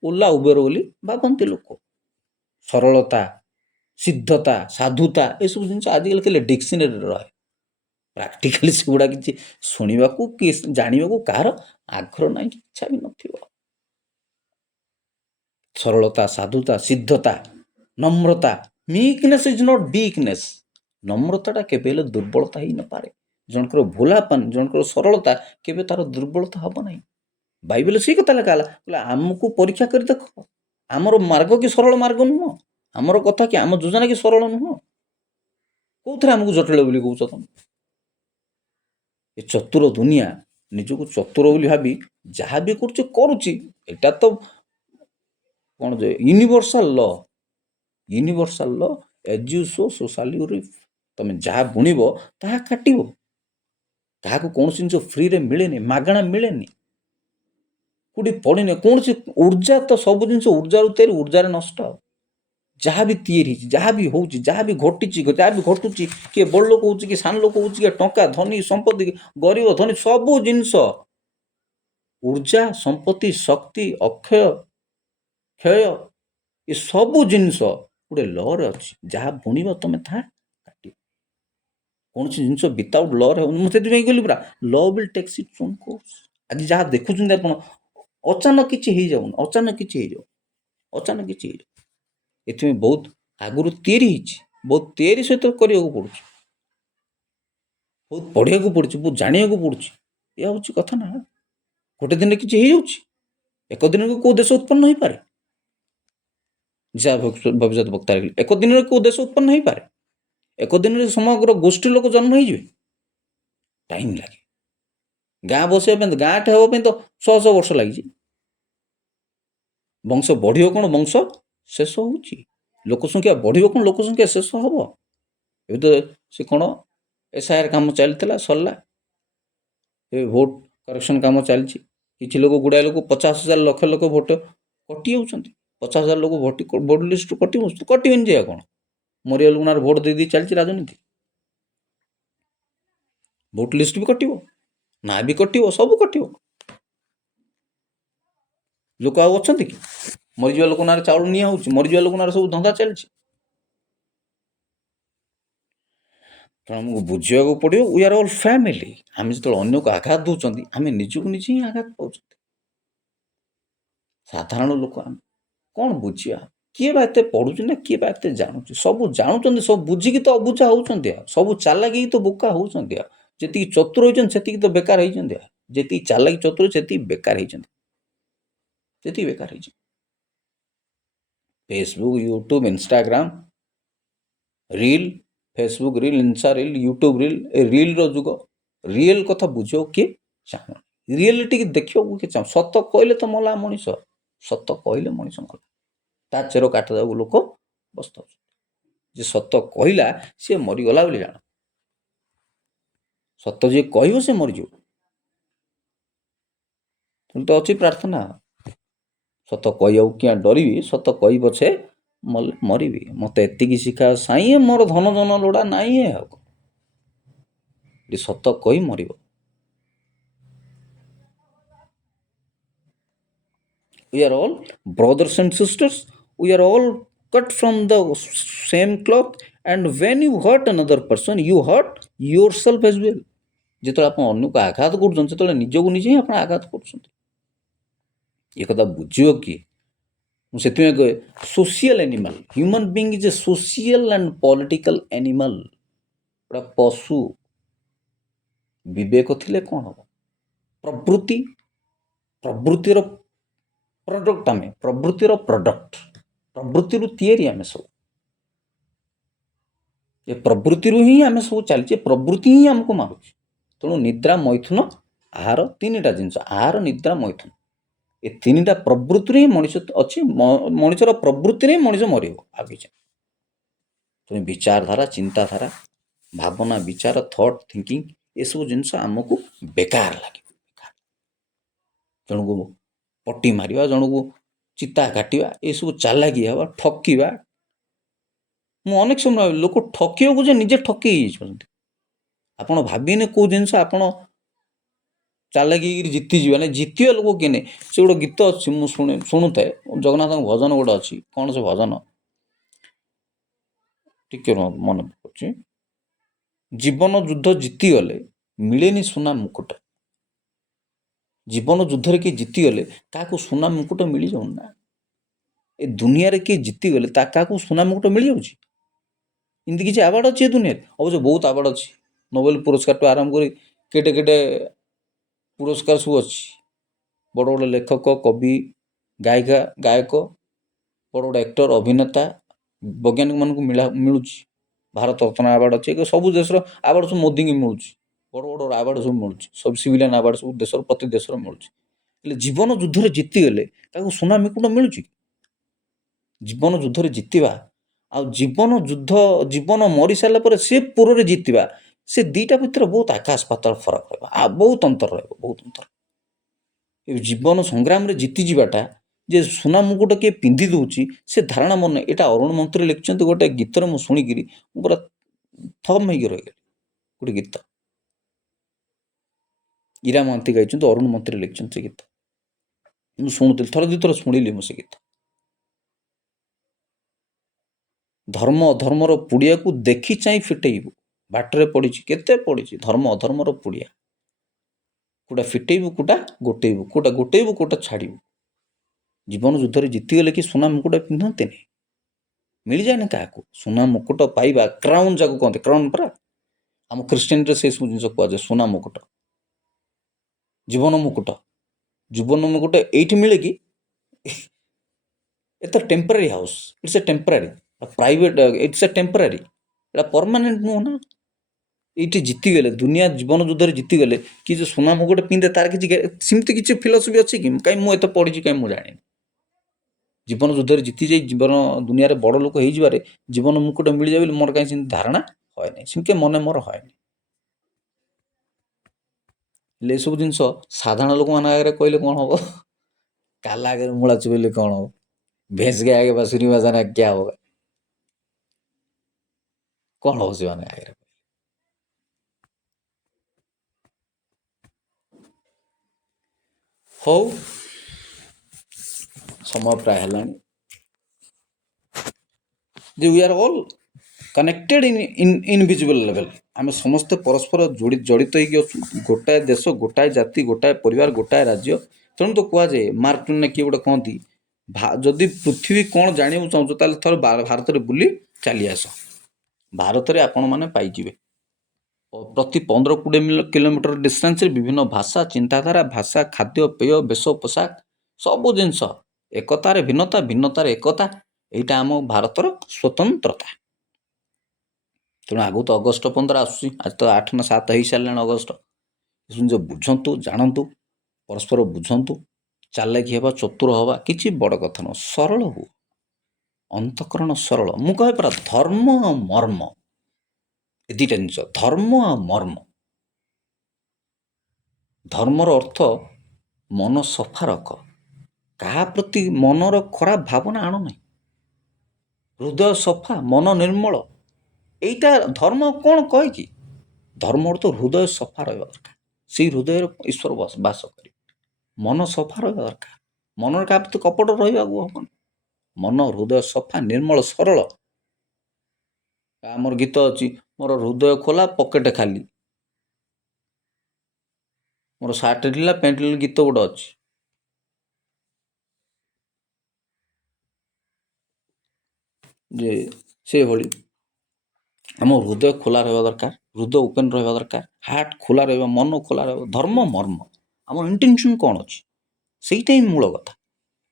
ଓଲା ଉବେର ବୋଲି ଭାବନ୍ତି ଲୋକ। ସରଳତା, ସିଦ୍ଧତା, ସାଧୁତା, ଏସବୁ ଜିନିଷ ଆଜିକାଲି ଖାଲି ଡିକ୍ସନାରୀରେ ରହେ। ପ୍ରାକ୍ଟିକାଲି ସେଗୁଡ଼ା କିଛି ଶୁଣିବାକୁ କି ଜାଣିବାକୁ କାହାର ଆଗ୍ରହ ନାହିଁ କି ଇଚ୍ଛା ବି ନଥିବ। ସରଳତା, ସାଧୁତା, ସିଦ୍ଧତା, ନମ୍ରତା, ମିକନେସ୍ ଇଜ୍ ନଟ୍ ୱିକନେସ୍। ନମ୍ରତାଟା କେବେ ହେଲେ ଦୁର୍ବଳତା ହେଇନପାରେ। ଜଣଙ୍କର ଭୋଲାପନ୍, ଜଣଙ୍କର ସରଳତା କେବେ ତାର ଦୁର୍ବଳତା ହବ ନାହିଁ। ବାଇବେଲ ସେଇ କଥା ଲେଖା ହେଲା, କହିଲା ଆମକୁ ପରୀକ୍ଷା କରି ଦେଖ, ଆମର ମାର୍ଗ କି ସରଳ ମାର୍ଗ ନୁହଁ, ଆମର କଥା କି ଆମ ଯୋଜନା କି ସରଳ ନୁହଁ। କୋଉଥିରେ ଆମକୁ ଜଟିଳ ବୋଲି କହୁଛ ତମେ? ଏ ଚତୁର ଦୁନିଆ ନିଜକୁ ଚତୁର ବୋଲି ଭାବି ଯାହା ବି କରୁଛି, ଏଟା ତ କ'ଣ ଯେ universal law, as you sow so shall you reap. ତମେ ଯାହା ବୁଣିବ ତାହା କାଟିବ। କାହାକୁ କୌଣସି ଜିନିଷ ଫ୍ରିରେ ମିଳେନି, ମାଗଣା ମିଳେନି, କୋଉଠି ପଡ଼ିନି। କୌଣସି ଉର୍ଜା ତ ସବୁ ଜିନିଷ ଉର୍ଜାରୁ ତିଆରି, ଉର୍ଜାରେ ନଷ୍ଟ। ଯାହା ବି ତିଆରି ହେଇଛି, ଯାହା ବି ହେଉଛି, ଯାହା ବି ଘଟିଛି, ଯାହା ବି ଘଟୁଛି, କିଏ ବଡ଼ ଲୋକ ହେଉଛି, କିଏ ସାନ ଲୋକ ହେଉଛି, କିଏ ଟଙ୍କା ଧନୀ ସମ୍ପତ୍ତି, ଗରିବ ଧନୀ, ସବୁ ଜିନିଷ ଉର୍ଜା, ସମ୍ପତ୍ତି, ଶକ୍ତି, ଅକ୍ଷୟ, କ୍ଷୟ, ଏ ସବୁ ଜିନିଷ ଗୋଟେ ଲରେ ଅଛି। ଯାହା ବୁଣିବ ତମେ ତାହା କାଟିବ। କୌଣସି ଜିନିଷ ବିଥାଉଟ୍ ଲରେ ହେଉନି। ମୁଁ ସେଥିପାଇଁ କହିଲି ପୁରା law will takes its own course. ଆଜି ଯାହା ଦେଖୁଛନ୍ତି ଆପଣ, ଅଚାନକ କିଛି ହେଇଯାଉନି, ଅଚାନକ କିଛି ହେଇଯାଉ। ଏଥିପାଇଁ ବହୁତ ଆଗରୁ ତିଆରି ହେଇଛି, ବହୁତ ତିଆରି ସହିତ କରିବାକୁ ପଡ଼ୁଛି, ବହୁତ ପଢ଼ିବାକୁ ପଡ଼ୁଛି, ବହୁତ ଜାଣିବାକୁ ପଡ଼ୁଛି। ଏହା ହେଉଛି କଥା ନା। ଗୋଟେ ଦିନରେ କିଛି ହେଇଯାଉଛି? ଏକ ଦିନକୁ କେଉଁ ଦେଶ ଉତ୍ପନ୍ନ ହେଇପାରେ? ଯାହା ଭବିଷ୍ୟତ ବକ୍ତା କହିଲେ, ଏକ ଦିନରେ କେଉଁ ଦେଶ ଉତ୍ପନ୍ନ ହେଇପାରେ? ଏକ ଦିନରେ ସମଗ୍ର ଗୋଷ୍ଠୀ ଲୋକ ଜନ୍ମ ହେଇଯିବେ? ଟାଇମ୍ ଲାଗେ। ଗାଁ ବସିବା ପାଇଁ, ଗାଁଟେ ହେବା ପାଇଁ ତ ଶହ ଶହ ବର୍ଷ ଲାଗିଛି। ବଂଶ ବଢ଼ିବ କ'ଣ, ବଂଶ ଶେଷ ହେଉଛି। ଲୋକ ସଂଖ୍ୟା ବଢ଼ିବ କ'ଣ, ଲୋକ ସଂଖ୍ୟା ଶେଷ ହେବ। ଏବେ ତ ସେ କ'ଣ SIR କାମ ଚାଲିଥିଲା, ସରିଲା। ଏବେ ଭୋଟ କରେକ୍ସନ୍ କାମ ଚାଲିଛି। କିଛି ଲୋକ, ଗୁଡ଼ାଏ ଲୋକ, 50,000 ଲକ୍ଷ ଲୋକ ଭୋଟ କଟି ଯାଉଛନ୍ତି। 50,000 ଲୋକ ଭୋଟ ଲିଷ୍ଟରୁ କଟିବେନି ଯେ କ'ଣ? ମରିଗଲା ଲୋକଙ୍କର ଭୋଟ ଦେଇ ଚାଲିଛି ରାଜନୀତି। ଭୋଟ ଲିଷ୍ଟ ବି କଟିବ, ନା ବି କଟିବ, ସବୁ କଟିବ। ଲୋକ ଆଉ ଅଛନ୍ତି କି? ମରିଯିବା ଲୋକ ନାଁରେ ଚାଉଳ ନିଆ ହେଉଛି, ମରିଯିବା ଲୋକ ନାଁରେ ସବୁ ଧନ୍ଦା ଚାଲିଛି। ତେଣୁ ଆମକୁ ବୁଝିବାକୁ ପଡ଼ିବ, ୱି ଆର୍ ଅଲ୍ ଫ୍ୟାମିଲି। ଆମେ ଯେତେବେଳେ ଅନ୍ୟକୁ ଆଘାତ ଦେଉଛନ୍ତି, ଆମେ ନିଜକୁ ନିଜେ ହିଁ ଆଘାତ ପାଉଛନ୍ତି। ସାଧାରଣ ଲୋକ ଆମେ କ'ଣ ବୁଝିବା? କିଏ ବା ଏତେ ପଢ଼ୁଛି ନା କିଏ ବା ଏତେ ଜାଣୁଛି? ସବୁ ଜାଣୁଛନ୍ତି, ସବୁ ବୁଝିକି ତ ଅବୁଝା ହେଉଛନ୍ତି। ଆଉ ସବୁ ଚାଲାକି ତ ବୋକା ହେଉଛନ୍ତି। ଆଉ ଯେତିକି ଚତୁର ହୋଇଛନ୍ତି ସେତିକି ତ ବେକାର ହେଇଛନ୍ତି। ଆଉ ଯେତିକି ଚାଲାକି ଚତୁର ସେତିକି ବେକାର ହେଇଛନ୍ତି। Facebook, YouTube, Instagram, reel, Facebook reel, Insta reel, YouTube reel, ଏ ରିଲ୍ର ଯୁଗ। ରିଏଲ୍ କଥା ବୁଝିବାକୁ କିଏ ଚାହୁଁ? ରିଏଲିଟିକି ଦେଖିବାକୁ କିଏ ଚାହୁଁ? ସତ କହିଲେ ତ ମଲା ମଣିଷ। ସତ କହିଲେ ମଣିଷ ମଲା। ତା ଚେର କାଟିଦେବାକୁ ଲୋକ ବସିଥାଉଛନ୍ତି। ଯେ ସତ କହିଲା ସିଏ ମରିଗଲା ବୋଲି ଜାଣ। ସତ ଯିଏ କହିବ ସେ ମରିଯିବ। ତେଣୁ ତ ଅଛି ପ୍ରାର୍ଥନା, ସତ କହିବାକୁ କିଆଁ ଡରିବି, ସତ କହି ପଛେ ମରିବି। ମୋତେ ଏତିକି ଶିଖା ସାଇଁଏ, ମୋର ଧନ ଜନ ଲୋଡ଼ା ନାଇଁ। ଆଉ ସତ କହି ମରିବ। We are all brothers and sisters. We are all cut from the same cloth. And when you hurt another person, you hurt yourself as well. ଯେତେବେଳେ ଆପଣ ଅନ୍ୟକୁ ଆଘାତ କରୁଛନ୍ତି, ସେତେବେଳେ ନିଜକୁ ନିଜେ ହିଁ ଆପଣ ଆଘାତ କରୁଛନ୍ତି। ଏ କଥା ବୁଝିବ କିଏ? ମୁଁ ସେଥିପାଇଁ କହେ, social animal. Human being is a social and political animal. ଗୋଟେ ପଶୁ। ବିବେକ ଥିଲେ କ'ଣ ହେବ? ପ୍ରବୃତ୍ତିର ପ୍ରଡକ୍ଟ ଆମେ, ପ୍ରବୃତ୍ତିରୁ ତିଆରି ଆମେ ସବୁ। ଏ ପ୍ରବୃତ୍ତିରୁ ହିଁ ଆମେ ସବୁ ଚାଲିଛେ, ପ୍ରବୃତ୍ତି ହିଁ ଆମକୁ ମାରୁଛି। ତେଣୁ ନିଦ୍ରା, ମୈଥୁନ, ଆହାର, ତିନିଟା ଜିନିଷ। ଆହାର, ନିଦ୍ରା, ମୈଥୁନ, ଏ ତିନିଟା ପ୍ରବୃତ୍ତିରେ ହିଁ ମଣିଷ ଅଛି। ମଣିଷର ପ୍ରବୃତ୍ତିରେ ହିଁ ମଣିଷ ମରିବ। ଆଉ କିଛି ତେଣୁ ବିଚାରଧାରା, ଚିନ୍ତାଧାରା, ଭାବନା, ବିଚାର, ଥଟ୍, ଥିଙ୍କିଂ, ଏସବୁ ଜିନିଷ ଆମକୁ ବେକାର ଲାଗିବ। ଜଣକୁ ପଟି ମାରିବା, ଜଣକୁ ଚିତା କାଟିବା, ଏସବୁ ଚାଲାକି ହେବା, ଠକିବା। ମୁଁ ଅନେକ ସମୟ ଭାବେ ଲୋକ ଠକିବାକୁ ଯେ ନିଜେ ଠକି ହେଇଯାଇଛନ୍ତି। ଆପଣ ଭାବିନେ କେଉଁ ଜିନିଷ ଆପଣ ଚାଲାକି ହେଇକିରି ଜିତିଯିବେ, ମାନେ ଜିତିବା ଲୋକ କିଏ ନାହିଁ। ସେ ଗୋଟେ ଗୀତ ଅଛି, ମୁଁ ଶୁଣୁଥାଏ, ଜଗନ୍ନାଥଙ୍କ ଭଜନ ଗୋଟେ ଅଛି, କ'ଣ ସେ ଭଜନ ଟିକେ ମନେ ପଡ଼ୁଛି। ଜୀବନ ଯୁଦ୍ଧ ଜିତିଗଲେ ମିଳେନି ସୁନା ମୁକୁଟ। ଜୀବନ ଯୁଦ୍ଧରେ କିଏ ଜିତିଗଲେ କାହାକୁ ସୁନା ମୁକୁଟ ମିଳିଯାଉନି ନା। ଏ ଦୁନିଆରେ କିଏ ଜିତିଗଲେ କାହାକୁ ସୁନା ମୁକୁଟ ମିଳିଯାଉଛି? ଏମିତି କିଛି ଆୱାର୍ଡ଼ ଅଛି ଏ ଦୁନିଆରେ? ଅବଶ୍ୟ ବହୁତ ଆୱାର୍ଡ଼ ଅଛି, ନୋବେଲ ପୁରସ୍କାରଠୁ ଆରମ୍ଭ କରି କେଟେ କେଟେ ପୁରସ୍କାର ସବୁ ଅଛି। ବଡ଼ ବଡ଼ ଲେଖକ, କବି, ଗାୟିକା, ଗାୟକ, ବଡ଼ ବଡ଼ ଆକ୍ଟର, ଅଭିନେତା, ବୈଜ୍ଞାନିକମାନଙ୍କୁ ମିଳୁଛି। ଭାରତ ରତ୍ନ ଆୱାର୍ଡ଼ ଅଛି। ସବୁ ଦେଶର ଆୱାର୍ଡ଼ ସବୁ ମୋଦିକି ମିଳୁଛି। ବଡ଼ ବଡ଼ ଆୱାର୍ଡ଼ ସବୁ ମିଳୁଛି। ସବୁ ସିଭିଲିଆନ୍ ଆୱାର୍ଡ଼ ସବୁ ଦେଶର ପ୍ରତି ଦେଶର ମିଳୁଛି। ହେଲେ ଜୀବନ ଯୁଦ୍ଧରେ ଜିତିଗଲେ ତାକୁ ସୁନା ମୁକୁଟ ମିଳୁଛି? ଜୀବନ ଯୁଦ୍ଧରେ ଜିତିବା ଆଉ ଜୀବନ ମରି ସାରିଲା ପରେ ସେ ପୁରରେ ଜିତିବା, ସେ ଦୁଇଟା ଭିତରେ ବହୁତ ଆକାଶ ପାତାଳ ଫରକ ରହିବ। ଆଉ ବହୁତ ଅନ୍ତର ରହିବ, ବହୁତ ଅନ୍ତର। ଏ ଜୀବନ ସଂଗ୍ରାମରେ ଜିତିଯିବାଟା ଯେ ସୁନା ମୁକୁଟ କିଏ ପିନ୍ଧି ଦେଉଛି, ସେ ଧାରଣା ମୋର ନାହିଁ। ଏଇଟା ଅରୁଣ ମନ୍ତ୍ରୀ ଲେଖିଛନ୍ତି ଗୋଟେ ଗୀତରେ, ମୁଁ ଶୁଣିକିରି ମୁଁ ପୁରା ଥମ୍ ହେଇକି ରହିଗଲି। ଗୋଟେ ଗୀତ ଇରା ମହାନ୍ତି ଗାଇଛନ୍ତି, ଅରୁଣ ମନ୍ତ୍ରୀ ଲେଖିଛନ୍ତି ସେ ଗୀତ। ମୁଁ ଶୁଣୁଥିଲି, ଥରେ ଦୁଇଥର ଶୁଣିଲି ମୁଁ ସେ ଗୀତ। ଧର୍ମ ଅଧର୍ମର ପୁଡ଼ିଆକୁ ଦେଖି ଚାହିଁ ଫିଟେଇବୁ। ବାଟରେ ପଡ଼ିଛି, କେତେ ପଡ଼ିଛି ଧର୍ମ ଅଧର୍ମର ପୁଡ଼ିଆ। କୋଉଟା ଫିଟେଇବୁ, କୋଉଟା ଗୋଟେଇବୁ, କୋଉଟା ଗୋଟେଇବୁ, କୋଉଟା ଛାଡ଼ିବୁ। ଜୀବନ ଯୁଦ୍ଧରେ ଜିତିଗଲେ କି ସୁନା ମୁକୁଟ ପିନ୍ଧନ୍ତିନି? ମିଳିଯାଏନି କାହାକୁ ସୁନା ମୁକୁଟ ପାଇବା? କ୍ରାଉନ୍ ଯାକୁ କହନ୍ତି, କ୍ରାଉନ୍ ପରା ଆମ ଖ୍ରୀଷ୍ଟିଆନରେ ସେ ସବୁ ଜିନିଷ କୁହାଯାଏ। ସୁନା ମୁକୁଟ, ଜୀବନ ମୁକୁଟ। ଜୀବନ ମୁକୁଟ ଏଇଠି ମିଳେ କି? ଏ ତ temporary house, it's a temporary private, it's a temporary, ଏଇଟା ପରମାନେଣ୍ଟ ନୁହଁ ନା। ଏଇଠି ଜିତିଗଲେ, ଦୁନିଆ ଜୀବନ ଯୁଦ୍ଧରେ ଜିତିଗଲେ କି ଯେ ସୁନା ମୁକୁଟ ପିନ୍ଧେ, ତାର କିଛି ସେମିତି କିଛି ଫିଲୋସଫି ଅଛି କି? କାହିଁ ମୁଁ ଏତେ ପଢ଼ିଛି, କାହିଁ ମୁଁ ଜାଣିନି। ଜୀବନ ଯୁଦ୍ଧରେ ଜିତିଯାଇ ଜୀବନ ଦୁନିଆରେ ବଡ଼ ଲୋକ ହେଇଯିବାରେ ଜୀବନ ମୁକୁଟ ମିଳିଯାଏ ବୋଲି ମୋର କାହିଁ ସେମିତି ଧାରଣା ହଏନି, ସେମିତି ମନେ ମୋର ହଏନି। ହେଲେ ଏସବୁ ଜିନିଷ ସାଧାରଣ ଲୋକମାନଙ୍କ ଆଗରେ କହିଲେ କ'ଣ ହବ? କାଲା ଆଗରେ ମୂଳା ଚୁବେଇଲେ କ'ଣ ହବ? ଭେଁସ କେ ଆଗେ ବାସୁରୀ ବଜାନା କ୍ୟା ହୋଗା? କ'ଣ ହବ ସେମାନଙ୍କ ଆଗରେ? ହଉ, ସମୟ ପ୍ରାୟ ହେଲାଣି। ଯେ we are all connected in invisible level. आम समस्ते परस्पर जड़ित होगी, गोटाए देश, गोटाए जाति, गोटाए परिवार, गोटाए राज्य। तेणु तो कहुए मार्क ट्वेन किए गोटे कहती, जदि पृथ्वी कौन जाना चाहूँ ताल थर भारत में बुली चली आस। भारत में आपण मैंने पाइबे प्रति 15-20 किलोमीटर डिस्टेंस विभिन्न भाषा, चिंताधारा, भाषा, खाद्य पेय, बेश पोशाक, सबू जिनस एकतार भिन्नता, भिन्नतार एकता। एटा आम भारतर स्वतंत्रता। तेणु आगु तो अगस्ट 15 आसूँ, आज तो 8 ना 7 हो सारे अगस्ट। जो बुझंतु, जानतु, परस्पर बुझंतु, चालाकी हवा, चतुर हवा किसी बड़ कथा न। सरल हो, अंतकरण सरल। मु कहे परा धर्म मर्म, ए दुईटा जिनिस, धर्म आ मर्म। धर्मर अर्थ मन सफा रख, क्या प्रति मनर खराब भावना आण नहीं, हृदय सफा, मन निर्मल। एटा धर्म कौन कहे कि? धर्म अर्थ हृदय सफा रहा दरकार, से हृदय ईश्वर बास कर। मन सफा रहा दरकार, मन क्या प्रति कपट रहा हम। मन हृदय सफा, निर्मल, सरल। आमर गीत अच्छी, मोर हृदय खोला पकेट खाली, मोर सार्ट ढिला पैंट ढिला, गीत गोटे अच्छी। जे से भली आम हृदय खोला रहा दरकार, हृदय ओपन रहा दरकार, हार्ट खोला रहा, मन खोला रहा। धर्म मर्म आम इंटेंशन कौन अच्छी, सेटा ही मूल कथा।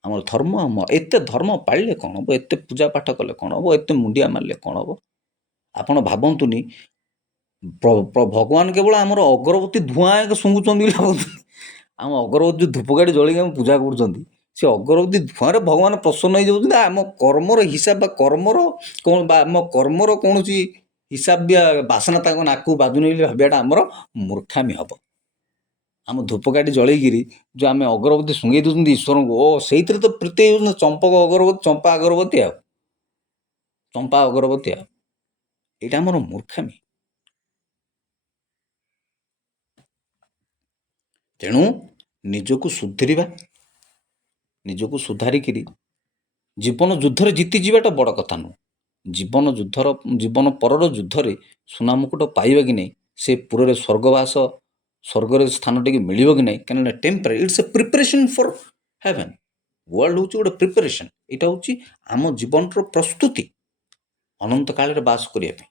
आम धर्म एत धर्म पाले कौन हम, एत पूजा पाठ कले कौन हम, एत मुंडिया मारे कौन हम। आपण भावतुनि भगवान केवल आमर अगरबत्ती धूआं शुंघुंट भावतु। आम अगरबत्ती धूपकाठी जलिक आम पूजा कर, से अगरबत्ती धूआं भगवान प्रसन्न हो जाती। आम कर्मर हिसाब, कर्मर कौन, आम कर्मर कौन हिसाब भी बासना नाक बाजुनी भावियाटा आमर मूर्खामी हम। ଆମ ଧୂପକାଠି ଜଳେଇକିରି ଯେଉଁ ଆମେ ଅଗରବତୀ ଶୁଙ୍ଗେଇ ଦେଉଛନ୍ତି ଈଶ୍ୱରଙ୍କୁ, ଓ ସେଇଥିରେ ତ ପ୍ରୀତି ହେଉଛନ୍ତି ଚମ୍ପକ ଅଗରବତୀ, ଚମ୍ପା ଅଗରବତୀ ଆଉ ଚମ୍ପା ଅଗରବତୀ ଆଉ ଏଇଟା ଆମର ମୂର୍ଖାମି। ତେଣୁ ନିଜକୁ ସୁଧରିବା, ନିଜକୁ ସୁଧାରିକିରି ଜୀବନ ଯୁଦ୍ଧରେ ଜିତିଯିବାଟା ବଡ଼ କଥା ନୁହଁ। ଜୀବନ ପରର ଯୁଦ୍ଧରେ ସୁନାମୁକୁଟ ପାଇବା କି ନାହିଁ, ସେ ପୁରରେ ସ୍ୱର୍ଗରେ ସ୍ଥାନ ଟିକେ ମିଳିବ କି ନାହିଁ, କାହିଁକିନା temporary, it's a preparation for heaven. World ହେଉଛି ଗୋଟେ ପ୍ରିପାରେସନ୍, ଏଇଟା ହେଉଛି ଆମ ଜୀବନର ପ୍ରସ୍ତୁତି ଅନନ୍ତ କାଳରେ ବାସ କରିବା ପାଇଁ।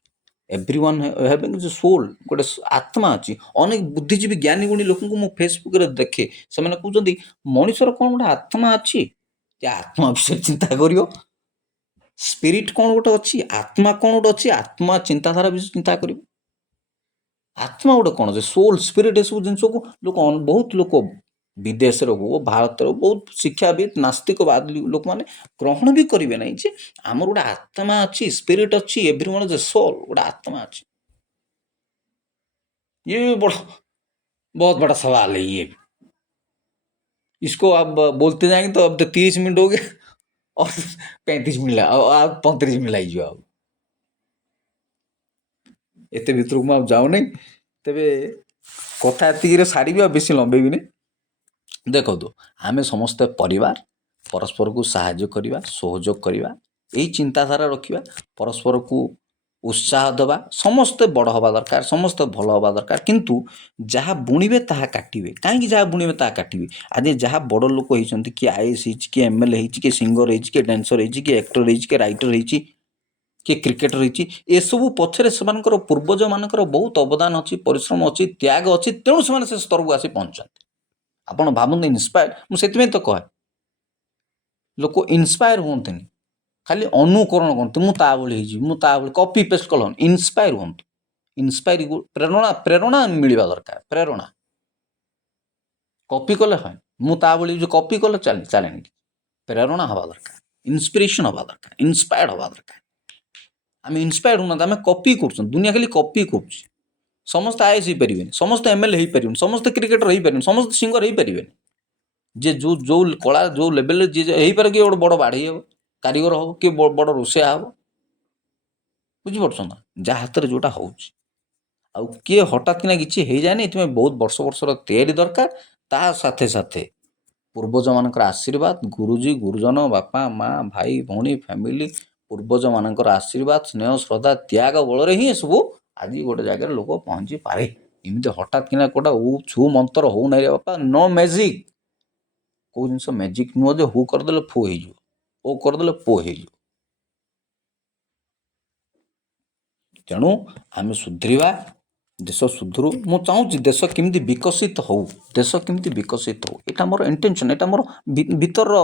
ଏଭ୍ରିୱାନ୍ ହ୍ୟାଭିଂ ଏ ସୋଲ୍, ଗୋଟେ ଆତ୍ମା ଅଛି। ଅନେକ ବୁଦ୍ଧିଜୀବୀ ଜ୍ଞାନୀ ଗୁଣୀ ଲୋକଙ୍କୁ ମୁଁ ଫେସବୁକରେ ଦେଖେ, ସେମାନେ କହୁଛନ୍ତି ମଣିଷର କ'ଣ ଗୋଟେ ଆତ୍ମା ଅଛି, ଯେ ଆତ୍ମା ବିଷୟରେ ଚିନ୍ତା କରିବ। ସ୍ପିରିଟ୍ କ'ଣ ଗୋଟେ ଅଛି, ଆତ୍ମା କ'ଣ ଗୋଟେ ଅଛି, ଆତ୍ମା ଚିନ୍ତାଧାରା ବିଷୟରେ ଚିନ୍ତା କରିବ। ଆତ୍ମା ଗୋଟେ କ'ଣ, ଯେ ସୋଲ୍, ସ୍ପିରିଟ୍, ଏସବୁ ଜିନିଷକୁ ବହୁତ ଲୋକ ବିଦେଶରେ ହଉ ଭାରତରେ ବହୁତ ଶିକ୍ଷାବିତ୍ ନାସ୍ତିକବାଦ ଲୋକମାନେ ଗ୍ରହଣ ବି କରିବେ ନାହିଁ ଯେ ଆମର ଗୋଟେ ଆତ୍ମା ଅଛି, ସ୍ପିରିଟ୍ ଅଛି, ଏଭ୍ରିୱାନ୍ ଇଜ୍ ଏ ସୋଲ୍, ଗୋଟେ ଆତ୍ମା ଅଛି। ये भी बहुत बड़ा सवाल है ये। इसको आप बोलते जाएंगे तो अब तो 30 मिनट हो गए और 35 मिनट आप 35 मिनट ଲାଗିଯିବ। ଆଉ ଏତେ ଭିତରକୁ ମୁଁ ଆଉ ଯାଉନାହିଁ, ତେବେ କଥା ଏତିକିରେ ସାରିବି, ଆଉ ବେଶୀ ଲମ୍ବେଇବିନି। ଦେଖନ୍ତୁ, ଆମେ ସମସ୍ତେ ପରିବାର, ପରସ୍ପରକୁ ସାହାଯ୍ୟ କରିବା, ସହଯୋଗ କରିବା, ଏଇ ଚିନ୍ତାଧାରା ରଖିବା, ପରସ୍ପରକୁ ଉତ୍ସାହ ଦେବା। ସମସ୍ତେ ବଡ଼ ହେବା ଦରକାର, ସମସ୍ତେ ଭଲ ହେବା ଦରକାର, କିନ୍ତୁ ଯାହା ବୁଣିବେ ତାହା କାଟିବେ। କାହିଁକି ଯାହା ବୁଣିବେ ତାହା କାଟିବେ? ଆଜି ଯାହା ବଡ଼ ଲୋକ ହେଇଛନ୍ତି, କିଏ ଆଇଏଏସ୍ ହେଇଛି, କିଏ ଏମଏଲଏ ହେଇଛି, କିଏ ସିଙ୍ଗର ହେଇଛି, କିଏ ଡ୍ୟାନ୍ସର ହେଇଛି, କିଏ ଆକ୍ଟର ହେଇଛି, କିଏ ରାଇଟର ହେଇଛି, କିଏ କ୍ରିକେଟର ହେଇଛି, ଏସବୁ ପଛରେ ସେମାନଙ୍କର ପୂର୍ବଜମାନଙ୍କର ବହୁତ ଅବଦାନ ଅଛି, ପରିଶ୍ରମ ଅଛି, ତ୍ୟାଗ ଅଛି, ତେଣୁ ସେମାନେ ସେ ସ୍ତରକୁ ଆସି ପହଞ୍ଚନ୍ତି। ଆପଣ ଭାବନ୍ତୁ, ଇନ୍ସପାୟାର, ମୁଁ ସେଥିପାଇଁ ତ କହେ ଲୋକ ଇନ୍ସପାୟାର ହୁଅନ୍ତିନି, ଖାଲି ଅନୁକରଣ କରନ୍ତୁ। ମୁଁ ତା ଭଳି ହେଇଯିବି, ମୁଁ ତା ଭଳି, କପି ପେଷ୍ଟ କଲନି। ଇନ୍ସପାୟାର ହୁଅନ୍ତୁ। ପ୍ରେରଣା ମିଳିବା ଦରକାର। ପ୍ରେରଣା କପି କଲେ হয়, ମୁଁ ତା ଭଳି ଯେଉଁ କପି କଲେ ଚାଲେନି। ପ୍ରେରଣା ହେବା ଦରକାର, ଇନ୍ସପିରେସନ୍ ହେବା ଦରକାର, ଇନ୍ସପାୟାର୍ଡ ହେବା ଦରକାର। ଆମେ ଇନ୍ସପାୟାର୍ଡ ହେଉନାହାନ୍ତି, ଆମେ କପି କରୁଛନ୍ତି। ଦୁନିଆ ଖାଲି କପି କରୁଛି। ସମସ୍ତେ ଆଇଏଏସ୍ ହେଇପାରିବେନି, ସମସ୍ତେ ଏମଏଲଏ ହେଇପାରିବେନି, ସମସ୍ତେ କ୍ରିକେଟର ହେଇପାରିବେନି, ସମସ୍ତେ ସିଙ୍ଗର ହେଇପାରିବେନି। ଯେ ଯେଉଁ କଳା ଯେଉଁ ଲେଭେଲରେ ଯିଏ ହେଇପାରେ, କିଏ ଗୋଟେ ବଡ଼ ବାଢ଼େଇ ହେବ, କାରିଗର ହେବ, କିଏ ବଡ଼ ରୋଷେଇଆ ହେବ। ବୁଝିପାରୁଛ ନା? ଯାହା ହାତରେ ଯେଉଁଟା ହେଉଛି, ଆଉ କିଏ ହଠାତ୍ କିନା କିଛି ହେଇଯାଏନି। ଏଥିପାଇଁ ବହୁତ ବର୍ଷର ତିଆରି ଦରକାର। ତା ସାଥେ ସାଥେ ପୂର୍ବଜମାନଙ୍କର ଆଶୀର୍ବାଦ, ଗୁରୁଜୀ, ଗୁରୁଜନ, ବାପା, ମା, ଭାଇ, ଭଉଣୀ, ଫ୍ୟାମିଲି, ପୂର୍ବଜମାନଙ୍କର ଆଶୀର୍ବାଦ, ସ୍ନେହ, ଶ୍ରଦ୍ଧା, ତ୍ୟାଗ ବଳରେ ହିଁ ଏସବୁ ଆଜି ଗୋଟେ ଜାଗାରେ ଲୋକ ପହଞ୍ଚି ପାରେ। ଏମିତି ହଠାତ୍ କିନା କୋଉଟା ଛୁ ମନ୍ତ୍ର ହେଉନାହିଁ ରେ ବାପା। No magic. କେଉଁ ଜିନିଷ ମ୍ୟାଜିକ୍ ନୁହଁ ଯେ ହୁ କରିଦେଲେ ଫୁ ହେଇଯିବ, ଓ କରିଦେଲେ ପୋ ହେଇଯିବ। ତେଣୁ ଆମେ ସୁଧରିବା, ଦେଶ ସୁଧରୁ। ମୁଁ ଚାହୁଁଛି ଦେଶ କେମିତି ବିକଶିତ ହେଉ, ଦେଶ କେମିତି ବିକଶିତ ହେଉ, ଏଇଟା ମୋର ଇଣ୍ଟେନସନ୍, ଏଇଟା ମୋର ଭିତରର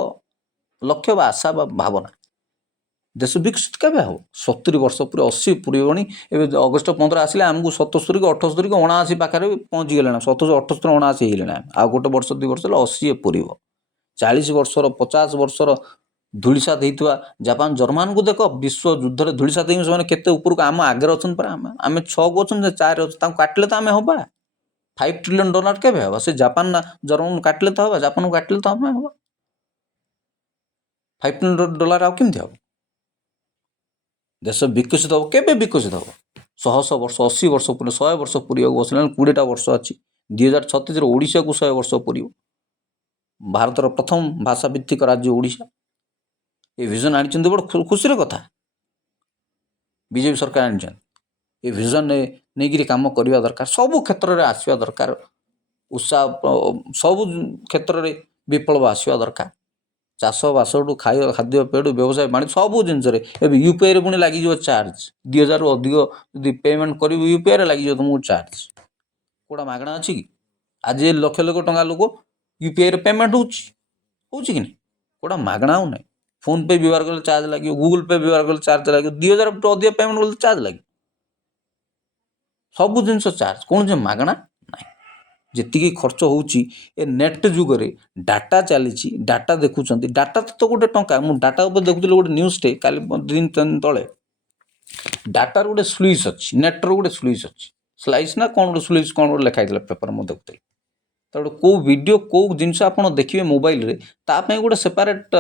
ଲକ୍ଷ୍ୟ ବା ଆଶା ବା ଭାବନା। ଦେଶ ବିକଶିତ କେବେ ହେବ? 70 ବର୍ଷ ପୁରା 80 ପୁରିବଣି। ଏବେ ଅଗଷ୍ଟ 15 ଆସିଲେ ଆମକୁ 77 କି 78 କି 79 ପାଖରେ ପହଞ୍ଚିଗଲେଣି। 77, 78, 79 ହେଇଗଲେଣି। ଆଉ ଗୋଟେ ବର୍ଷ 2 ବର୍ଷ ହେଲେ 80 ପୁରିବ। 40 ବର୍ଷର 50 ବର୍ଷର ଧୂଳିସାତ ହେଇଥିବା ଜାପାନ, ଜର୍ମାନକୁ ଦେଖ, ବିଶ୍ୱ ଯୁଦ୍ଧରେ ଧୂଳିସାତ ହେଇକି ସେମାନେ କେତେ ଉପରକୁ ଆମ ଆଗରେ ଅଛନ୍ତି ପରା। ଆମେ 6କୁ ଅଛନ୍ତି, 4ରେ ଅଛନ୍ତି। ତାଙ୍କୁ କାଟିଲେ ତ ଆମେ ହେବା। $5 ଟ୍ରିଲିୟନ୍ କେବେ ହେବ? ସେ ଜାପାନ ନା ଜର୍ମାନକୁ କାଟିଲେ ତ ହେବା, ଜାପାନକୁ କାଟିଲେ ତ ଆମେ ହେବା। $5 ଟ୍ରିଲିୟନ୍ ଆଉ କେମିତି ହେବ? ଦେଶ ବିକଶିତ ହେବ କେବେ? ବିକଶିତ ହେବ 100 ବର୍ଷ, 80 ବର୍ଷ ପୁଣି 100 ବର୍ଷ ପୁରିବାକୁ ବସିଲାଣି। 20ଟା ବର୍ଷ ଅଛି। 2036ରେ ଓଡ଼ିଶାକୁ 100 ବର୍ଷ ପୁରିବ। ଭାରତର ପ୍ରଥମ ଭାଷାଭିତ୍ତିକ ରାଜ୍ୟ ଓଡ଼ିଶା। ଏ ଭିଜନ୍ ଆଣିଛନ୍ତି, ବଡ଼ ଖୁସିର କଥା। ବିଜେପି ସରକାର ଆଣିଛନ୍ତି। ଏ ଭିଜନ୍ ନେଇକିରି କାମ କରିବା ଦରକାର। ସବୁ କ୍ଷେତ୍ରରେ ଆସିବା ଦରକାର। ଉତ୍ସାହ, ସବୁ କ୍ଷେତ୍ରରେ ବିପ୍ଳବ ଆସିବା ଦରକାର। ଚାଷବାସଠୁ ଖାଦ୍ୟପେୟଠୁ ବ୍ୟବସାୟ ବାଣିଜ୍ୟ ସବୁ ଜିନିଷରେ। ଏବେ ୟୁପିଆଇରେ ପୁଣି ଲାଗିଯିବ ଚାର୍ଜ। 2000ରୁ ଅଧିକ ଯଦି ପେମେଣ୍ଟ କରିବ ୟୁପିଆଇରେ ଲାଗିଯିବ ତୁମକୁ ଚାର୍ଜ। କେଉଁଟା ମାଗଣା ଅଛି କି? ଆଜି ଲକ୍ଷ ଲକ୍ଷ ଟଙ୍କା ଲୋକ ୟୁପିଆଇରେ ପେମେଣ୍ଟ ହେଉଛି କି ନାହିଁ? କେଉଁଟା ମାଗଣା ଆଉ ନାହିଁ। ଫୋନ୍ ପେ ବ୍ୟବହାର କଲେ ଚାର୍ଜ ଲାଗିବ, ଗୁଗୁଲ୍ ପେ ବ୍ୟବହାର କଲେ ଚାର୍ଜ ଲାଗିବ, 2000 ଅଧିକ ପେମେଣ୍ଟ କଲେ ଚାର୍ଜ ଲାଗିବ। ସବୁ ଜିନିଷ ଚାର୍ଜ, କୌଣସି ମାଗଣା ନାହିଁ। ଯେତିକି ଖର୍ଚ୍ଚ ହେଉଛି ଏ ନେଟ୍ ଯୁଗରେ, ଡାଟା ଚାଲିଛି, ଡାଟା ଦେଖୁଛନ୍ତି। ଡାଟା ତ ଗୋଟେ ଟଙ୍କା। ମୁଁ ଡାଟା ଉପରେ ଦେଖୁଥିଲି ଗୋଟେ ନ୍ୟୁଜ୍ଟେ କାଲି 2 ଦିନ ତଳେ। ଡାଟାର ଗୋଟେ ସ୍ଲୁଇସ୍ ଅଛି, ନେଟ୍ର ଗୋଟେ ସ୍ଲୁଇସ୍ ଅଛି। ସ୍ଲାଇସ୍ ନା କ'ଣ ଗୋଟେ ସ୍ଲୁଇସ୍, କ'ଣ ଗୋଟେ ଲେଖା ହେଇଥିଲା ପେପର, ମୁଁ ଦେଖୁଥିଲି। ତାପରେ କେଉଁ ଭିଡ଼ିଓ କେଉଁ ଜିନିଷ ଆପଣ ଦେଖିବେ ମୋବାଇଲରେ ତା ପାଇଁ ଗୋଟେ ସେପାରେଟ୍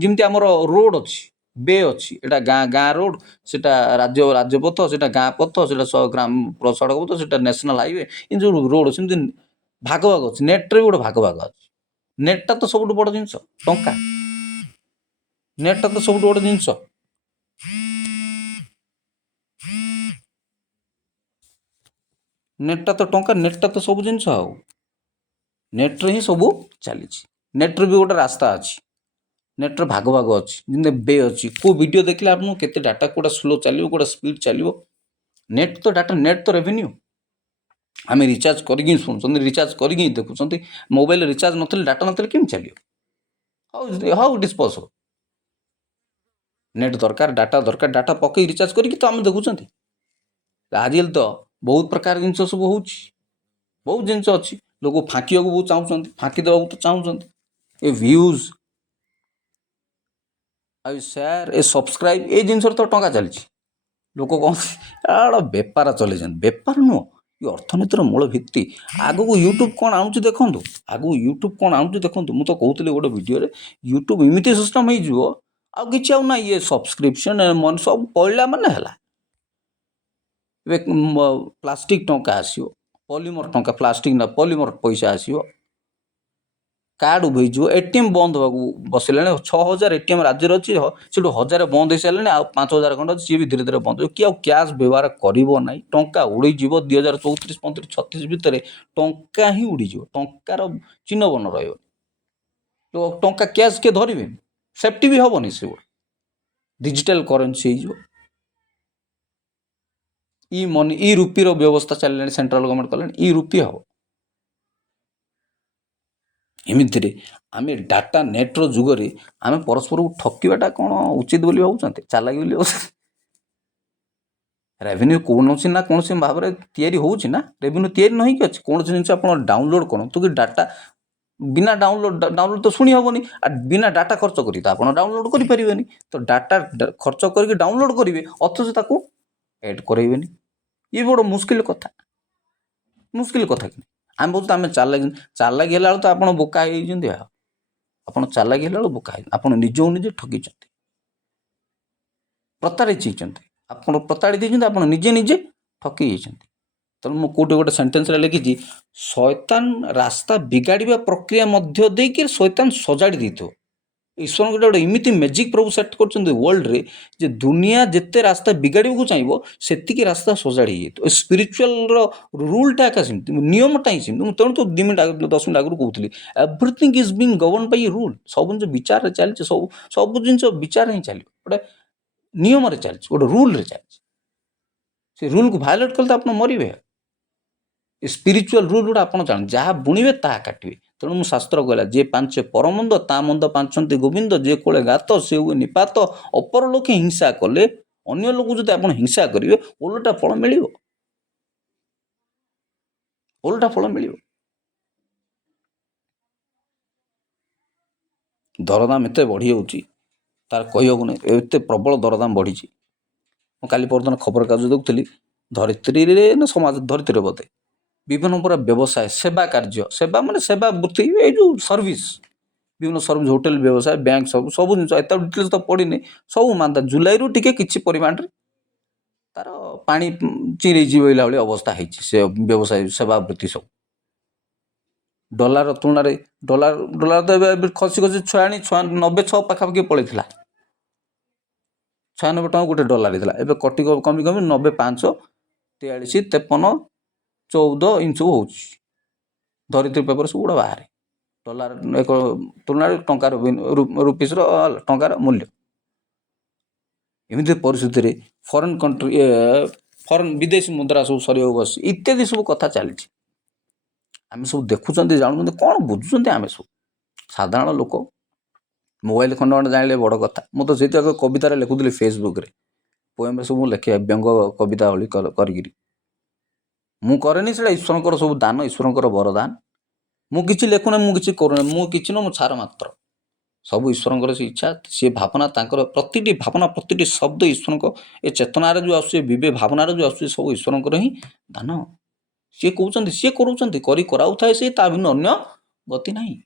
ଯେମିତି ଆମର ରୋଡ଼ ଅଛି, ବେ ଅଛି, ଏଇଟା ଗାଁ ରୋଡ଼, ସେଇଟା ରାଜପଥ, ସେଇଟା ଗାଁ ପଥ, ସେଇଟା ଗ୍ରାମ ସଡ଼କ ପଥ, ସେଇଟା ନ୍ୟାସନାଲ୍ ହାଇୱେ, ଏ ଯେଉଁ ରୋଡ଼ ସେମିତି ଭାଗ ଅଛି। ନେଟ୍ରେ ବି ଗୋଟେ ଭାଗ ଅଛି। ନେଟ୍ଟା ତ ସବୁଠୁ ବଡ଼ ଜିନିଷ, ଟଙ୍କା। ନେଟ୍ଟା ତ ସବୁଠୁ ବଡ଼ ଜିନିଷ। ନେଟ୍ଟା ତ ଟଙ୍କା, ନେଟ୍ଟା ତ ସବୁ ଜିନିଷ। ଆଉ ନେଟ୍ରେ ହିଁ ସବୁ ଚାଲିଛି। ନେଟ୍ରେ ବି ଗୋଟେ ରାସ୍ତା ଅଛି, ନେଟ୍ରେ ଭାଗ ଅଛି, ଯେମିତି ବେ ଅଛି। କେଉଁ ଭିଡ଼ିଓ ଦେଖିଲେ ଆପଣଙ୍କୁ କେତେ ଡାଟା, କେଉଁଟା ସ୍ଲୋ ଚାଲିବ, କେଉଁଟା ସ୍ପିଡ୍ ଚାଲିବ। ନେଟ୍ ତ ଡାଟା, ନେଟ୍ ତ ରେଭିନ୍ୟୁ। ଆମେ ରିଚାର୍ଜ କରିକି ଶୁଣୁଛନ୍ତି, ରିଚାର୍ଜ କରିକି ଦେଖୁଛନ୍ତି। ମୋବାଇଲରେ ରିଚାର୍ଜ ନଥିଲେ, ଡାଟା ନଥିଲେ କେମିତି ଚାଲିବ? ହାଉ ଇଟ୍ ଇଜ୍ ପସିବଲ୍? ନେଟ୍ ଦରକାର, ଡାଟା ଦରକାର, ଡାଟା ପକେଇ ରିଚାର୍ଜ କରିକି ତ ଆମେ ଦେଖୁଛନ୍ତି। ଆଜିକାଲି ତ ବହୁତ ପ୍ରକାର ଜିନିଷ ସବୁ ହେଉଛି, ବହୁତ ଜିନିଷ ଅଛି। ଲୋକ ଫାଙ୍କିବାକୁ ବହୁତ ଚାହୁଁଛନ୍ତି, ଫାଙ୍କି ଦେବାକୁ ତ ଚାହୁଁଛନ୍ତି। ଏ ଭ୍ୟୁଜ୍, ଆଉ ସେୟାର, ଏ ସବସ୍କ୍ରାଇବ୍, ଏଇ ଜିନିଷରେ ତ ଟଙ୍କା ଚାଲିଛି। ଲୋକ କ'ଣ ବେପାର ଚଲେଇଛନ୍ତି? ବେପାର ନୁହଁ, ଏ ଅର୍ଥନୀତିର ମୂଳ ଭିତ୍ତି। ଆଗକୁ ୟୁଟ୍ୟୁବ୍ କ'ଣ ଆଣୁଛି ଦେଖନ୍ତୁ, ମୁଁ ତ କହୁଥିଲି ଗୋଟେ ଭିଡ଼ିଓରେ, ୟୁଟ୍ୟୁବ୍ ଏମିତି ସିଷ୍ଟମ୍ ହେଇଯିବ, ଆଉ କିଛି ଆଉ ନାହିଁ। ଇଏ ସବସ୍କ୍ରିପସନ୍ ମନି ସବୁ ପଡ଼ିଲା ମାନେ ହେଲା। ଏବେ ପ୍ଲାଷ୍ଟିକ୍ ଟଙ୍କା ଆସିବ, ପଲିମର ଟଙ୍କା, ପ୍ଲାଷ୍ଟିକ୍ ନା ପଲିମର ପଇସା ଆସିବ। କାର୍ଡ଼ ଉଭେଇଯିବ, ATM ବନ୍ଦ ହେବାକୁ ବସିଲାଣି। 6,000 ATM ରାଜ୍ୟରେ ଅଛି, ସେଠୁ 1,000 ବନ୍ଦ ହେଇସାରିଲାଣି, ଆଉ 5,000 ଖଣ୍ଡେ ଅଛି, ସିଏ ବି ଧୀରେ ଧୀରେ ବନ୍ଦ ହେବ। କିଏ ଆଉ କ୍ୟାସ୍ ବ୍ୟବହାର କରିବ ନାହିଁ। ଟଙ୍କା ଉଡ଼ିଯିବ। 2034, 35, 36 ଭିତରେ ଟଙ୍କା ହିଁ ଉଡ଼ିଯିବ। ଟଙ୍କାର ଚିହ୍ନ ବର୍ଣ୍ଣ ରହିବନି। ତ ଟଙ୍କା କ୍ୟାସ୍ କିଏ ଧରିବେନି, ସେଫ୍ଟି ବି ହେବନି। ସେଗୁଡ଼ା ଡିଜିଟାଲ କରେନ୍ସି ହେଇଯିବ। ଇ ମନି, ଇ ରୁପିର ବ୍ୟବସ୍ଥା ଚାଲିଲାଣି, ସେଣ୍ଟ୍ରାଲ ଗଭର୍ଣ୍ଣମେଣ୍ଟ କଲେଣି। ଇ ରୁପି ହେବ। ଏମିତିରେ ଆମେ ଡାଟା ନେଟ୍ର ଯୁଗରେ ଆମେ ପରସ୍ପରକୁ ଠକିବାଟା କ'ଣ ଉଚିତ ବୋଲି ଭାବୁଛନ୍ତି? ଚାଲାକି ବୋଲି ଭାବୁଛନ୍ତି? ରେଭିନ୍ୟୁ କୌଣସି ନା କୌଣସି ଭାବରେ ତିଆରି ହେଉଛି ନା। ରେଭିନ୍ୟୁ ତିଆରି ନ ହେଇକି ଅଛି। କୌଣସି ଜିନିଷ ଆପଣ ଡାଉନଲୋଡ଼ କରନ୍ତୁ କି ଡାଟା, ବିନା ଡାଉନଲୋଡ଼ ତ ଶୁଣି ହେବନି। ଆଉ ବିନା ଡାଟା ଖର୍ଚ୍ଚ କରି ତ ଆପଣ ଡାଉନଲୋଡ଼ କରିପାରିବେନି। ତ ଡାଟା ଖର୍ଚ୍ଚ କରିକି ଡାଉନଲୋଡ଼ କରିବେ, ଅଥଚ ତାକୁ ଏଡ୍ କରାଇବେନି। ଇଏ ବଡ଼ ମୁସ୍କିଲ କଥା କି? ଆମେ ବହୁତ ଚାଲାକି ହେଲା ବେଳକୁ ତ ଆପଣ ବୋକା ହେଇଯାଇଛନ୍ତି। ଆଉ ଆପଣ ଚାଲାକି ହେଲା ବେଳକୁ ବୋକା ହେଇଛନ୍ତି। ଆପଣ ନିଜକୁ ନିଜେ ଠକିଛନ୍ତି, ପ୍ରତାରିତ ହେଇଛନ୍ତି। ଆପଣ ପ୍ରତାରିତ ହେଇଛନ୍ତି, ଆପଣ ନିଜେ ଠକି ଯାଇଛନ୍ତି। ତେଣୁ ମୁଁ କେଉଁଠି ଗୋଟେ ସେଣ୍ଟେନ୍ସରେ ଲେଖିଛି, ଶୟତାନ ରାସ୍ତା ବିଗାଡ଼ିବା ପ୍ରକ୍ରିୟା ମଧ୍ୟ ଦେଇକି ଶୟତାନ ସଜାଡ଼ି ଦେଇଥିବ। ଈଶ୍ୱରଙ୍କ ଗୋଟେ ଏମିତି ମ୍ୟାଜିକ୍ ପ୍ରଭୁ ସେଟ୍ କରିଛନ୍ତି ୱାର୍ଲଡରେ, ଯେ ଦୁନିଆ ଯେତେ ରାସ୍ତା ବିଗାଡ଼ିବାକୁ ଚାହିଁବ, ସେତିକି ରାସ୍ତା ସଜାଡ଼ି ହେଇଯାଇଥିବ। ସ୍ପିରିଚୁଆଲର ରୁଲ୍ଟା ଏକା ସେମିତି, ନିୟମଟା ହିଁ ସେମିତି। ମୁଁ ତେଣୁ ତ 10 ମିନିଟ୍ ଆଗରୁ କହୁଥିଲି, everything is being govern Bai rule. ସବୁ ଜିନିଷ ବିଚାରରେ ଚାଲିଛି। ସବୁ ଜିନିଷ ବିଚାର ହିଁ ଚାଲିବ, ଗୋଟେ ନିୟମରେ ଚାଲିଛି, ଗୋଟେ ରୁଲ୍ରେ ଚାଲିଛି। ସେ ରୁଲ୍କୁ ଭାୟୋଲେଟ୍ କଲେ ତ ଆପଣ ମରିବେ। ଏ ସ୍ପିରିଚୁଆଲ ରୁଲ୍ ଗୁଡ଼ା ଆପଣ ଜାଣନ୍ତି, ଯାହା ବୁଣିବେ ତାହା କାଟିବେ। ତେଣୁ ମୁଁ ଶାସ୍ତ୍ର କହିଲା, ଯିଏ ପାଞ୍ଚେ ପରମନ୍ଦ, ତା ମନ୍ଦ ପାଞ୍ଚନ୍ତି ଗୋବିନ୍ଦ। ଯିଏ କୋଳେ ଗାତ, ସେ ହୁଏ ନିପାତ। ଅପର ଲୋକେ ହିଂସା କଲେ, ଅନ୍ୟ ଲୋକକୁ ଯଦି ଆପଣ ହିଂସା କରିବେ, ଓଲଟା ଫଳ ମିଳିବ। ଦରଦାମ ଏତେ ବଢ଼ିଯାଉଛି, ତାର କହିହେବନି। ଏତେ ପ୍ରବଳ ଦରଦାମ ବଢ଼ିଛି। ମୁଁ କାଲି ପରଦିନ ଖବରକାଗଜ ଦେଖୁଥିଲି, ଧରିତ୍ରୀରେ ନା ସମାଜ, ଧରିତ୍ରୀରେ ବୋଧେ, ବିଭିନ୍ନ ପ୍ରକାର ବ୍ୟବସାୟ, ସେବା କାର୍ଯ୍ୟ, ସେବା ମାନେ ସେବା ବୃତ୍ତି, ଏଇ ଯେଉଁ ସର୍ଭିସ୍, ବିଭିନ୍ନ ସର୍ଭିସ୍, ହୋଟେଲ ବ୍ୟବସାୟ, ବ୍ୟାଙ୍କ, ସବୁ ଜିନିଷ, ଏତେ ଡିଟେଲ୍ସ ତ ପଡ଼ିନି। ସବୁ ମାନ୍ଦା। ଜୁଲାଇରୁ ଟିକେ କିଛି ପରିମାଣରେ ତାର ପାଣି ଚିରେଇ ଯିବଲା ଭଳି ଅବସ୍ଥା ହେଇଛି। ସେ ବ୍ୟବସାୟ, ସେବା ବୃତ୍ତି ସବୁ ଡଲାର ତୁଳନାରେ, ଡଲାର ତ ଏବେ ଖସି 96 ପାଖାପାଖି ପଳେଇଥିଲା। 96 ଟଙ୍କା ଗୋଟେ ଡଲାର ହେଇଥିଲା। ଏବେ କମି 90, 5, 43, 53, 14 ଏମିତି ସବୁ ହେଉଛି। ଧରିତ୍ରୀ ପେପର ସବୁ ଗୁଡ଼ା ବାହାରେ। ଡଲାର ଏକ ତୁଳନାରେ ଟଙ୍କାର, ରୁପିସ୍ର, ଟଙ୍କାର ମୂଲ୍ୟ। ଏମିତି ପରିସ୍ଥିତିରେ ଫରେନ୍ ବିଦେଶୀ ମୁଦ୍ରା ସବୁ ସରିବାକୁ ବସି, ଇତ୍ୟାଦି ସବୁ କଥା ଚାଲିଛି। ଆମେ ସବୁ ଦେଖୁଛନ୍ତି, ଜାଣୁଛନ୍ତି, କ'ଣ ବୁଝୁଛନ୍ତି? ଆମେ ସବୁ ସାଧାରଣ ଲୋକ ମୋବାଇଲ ଖଣ୍ଡ ଜାଣିଲେ ବଡ଼ କଥା। ମୁଁ ତ ସେଇଥିପାଇଁ କବିତାରେ ଲେଖୁଥିଲି, ଫେସବୁକ୍ରେ ପୋଏମ୍ରେ ସବୁ ଲେଖେ, ବ୍ୟଙ୍ଗ କବିତା ଭଳି କରିକିରି। ମୁଁ କରେନି, ସେଇଟା ଈଶ୍ୱରଙ୍କର ସବୁ ଦାନ, ଈଶ୍ୱରଙ୍କର ବରଦାନ। ମୁଁ କିଛି ଲେଖୁନି, ମୁଁ କିଛି କରୁନି, ମୁଁ କିଛି ନୁହଁ, ମୁଁ ଛାର ମାତ୍ର। ସବୁ ଈଶ୍ୱରଙ୍କର ସେ ଇଚ୍ଛା, ସେ ଭାବନା, ତାଙ୍କର ପ୍ରତିଟି ଭାବନା, ପ୍ରତିଟି ଶବ୍ଦ ଈଶ୍ୱରଙ୍କ, ଏ ଚେତନାରେ ଯେଉଁ ଆସୁଛି, ଭାବନାରେ ଯେଉଁ ଆସୁଛି, ସବୁ ଈଶ୍ୱରଙ୍କର ହିଁ ଦାନ। ସିଏ କହୁଛନ୍ତି, ସିଏ କରୁଛନ୍ତି, କରାଉଥାଏ ସିଏ, ତା ଭିନ୍ନ ଅନ୍ୟ ଗତି ନାହିଁ।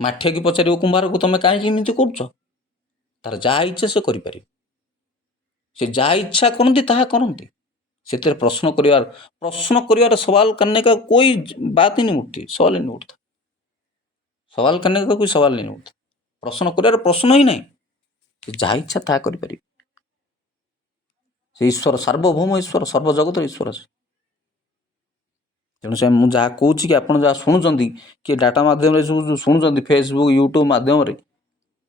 ମାଠିଆକି ପଚାରିବ କୁମ୍ଭାରକୁ, ତମେ କାହିଁକି ଏମିତି କରୁଛ? ତାର ଯାହା ଇଚ୍ଛା ସେ କରିପାରିବ। ସେ ଯାହା ଇଚ୍ଛା କରନ୍ତି ତାହା କରନ୍ତି। ସେଥିରେ प्रश्न କରିବାର सवाल करने का कोई बात ही नहीं उठती, सवाल ही नहीं उठता। सवाल करने का कोई सवाल नहीं उठता। प्रश्न କରିବାର ପ୍ରଶ୍ନ ହିଁ ନାହିଁ। ସେ ଯାହା ଇଚ୍ଛା ତାହା କରିପାରିବେ। ସେ ଈଶ୍ୱର, ସାର୍ବଭୌମ ଈଶ୍ୱର, ସର୍ବଜଗତର ଈଶ୍ୱର ସେ। ତେଣୁ ସେ ମୁଁ ଯାହା କହୁଛି କି ଆପଣ ଯାହା ଶୁଣୁଛନ୍ତି, କିଏ ଡାଟା ମାଧ୍ୟମରେ ସବୁ ଶୁଣୁଛନ୍ତି, ଫେସବୁକ୍ ୟୁଟ୍ୟୁବ୍ ମାଧ୍ୟମରେ,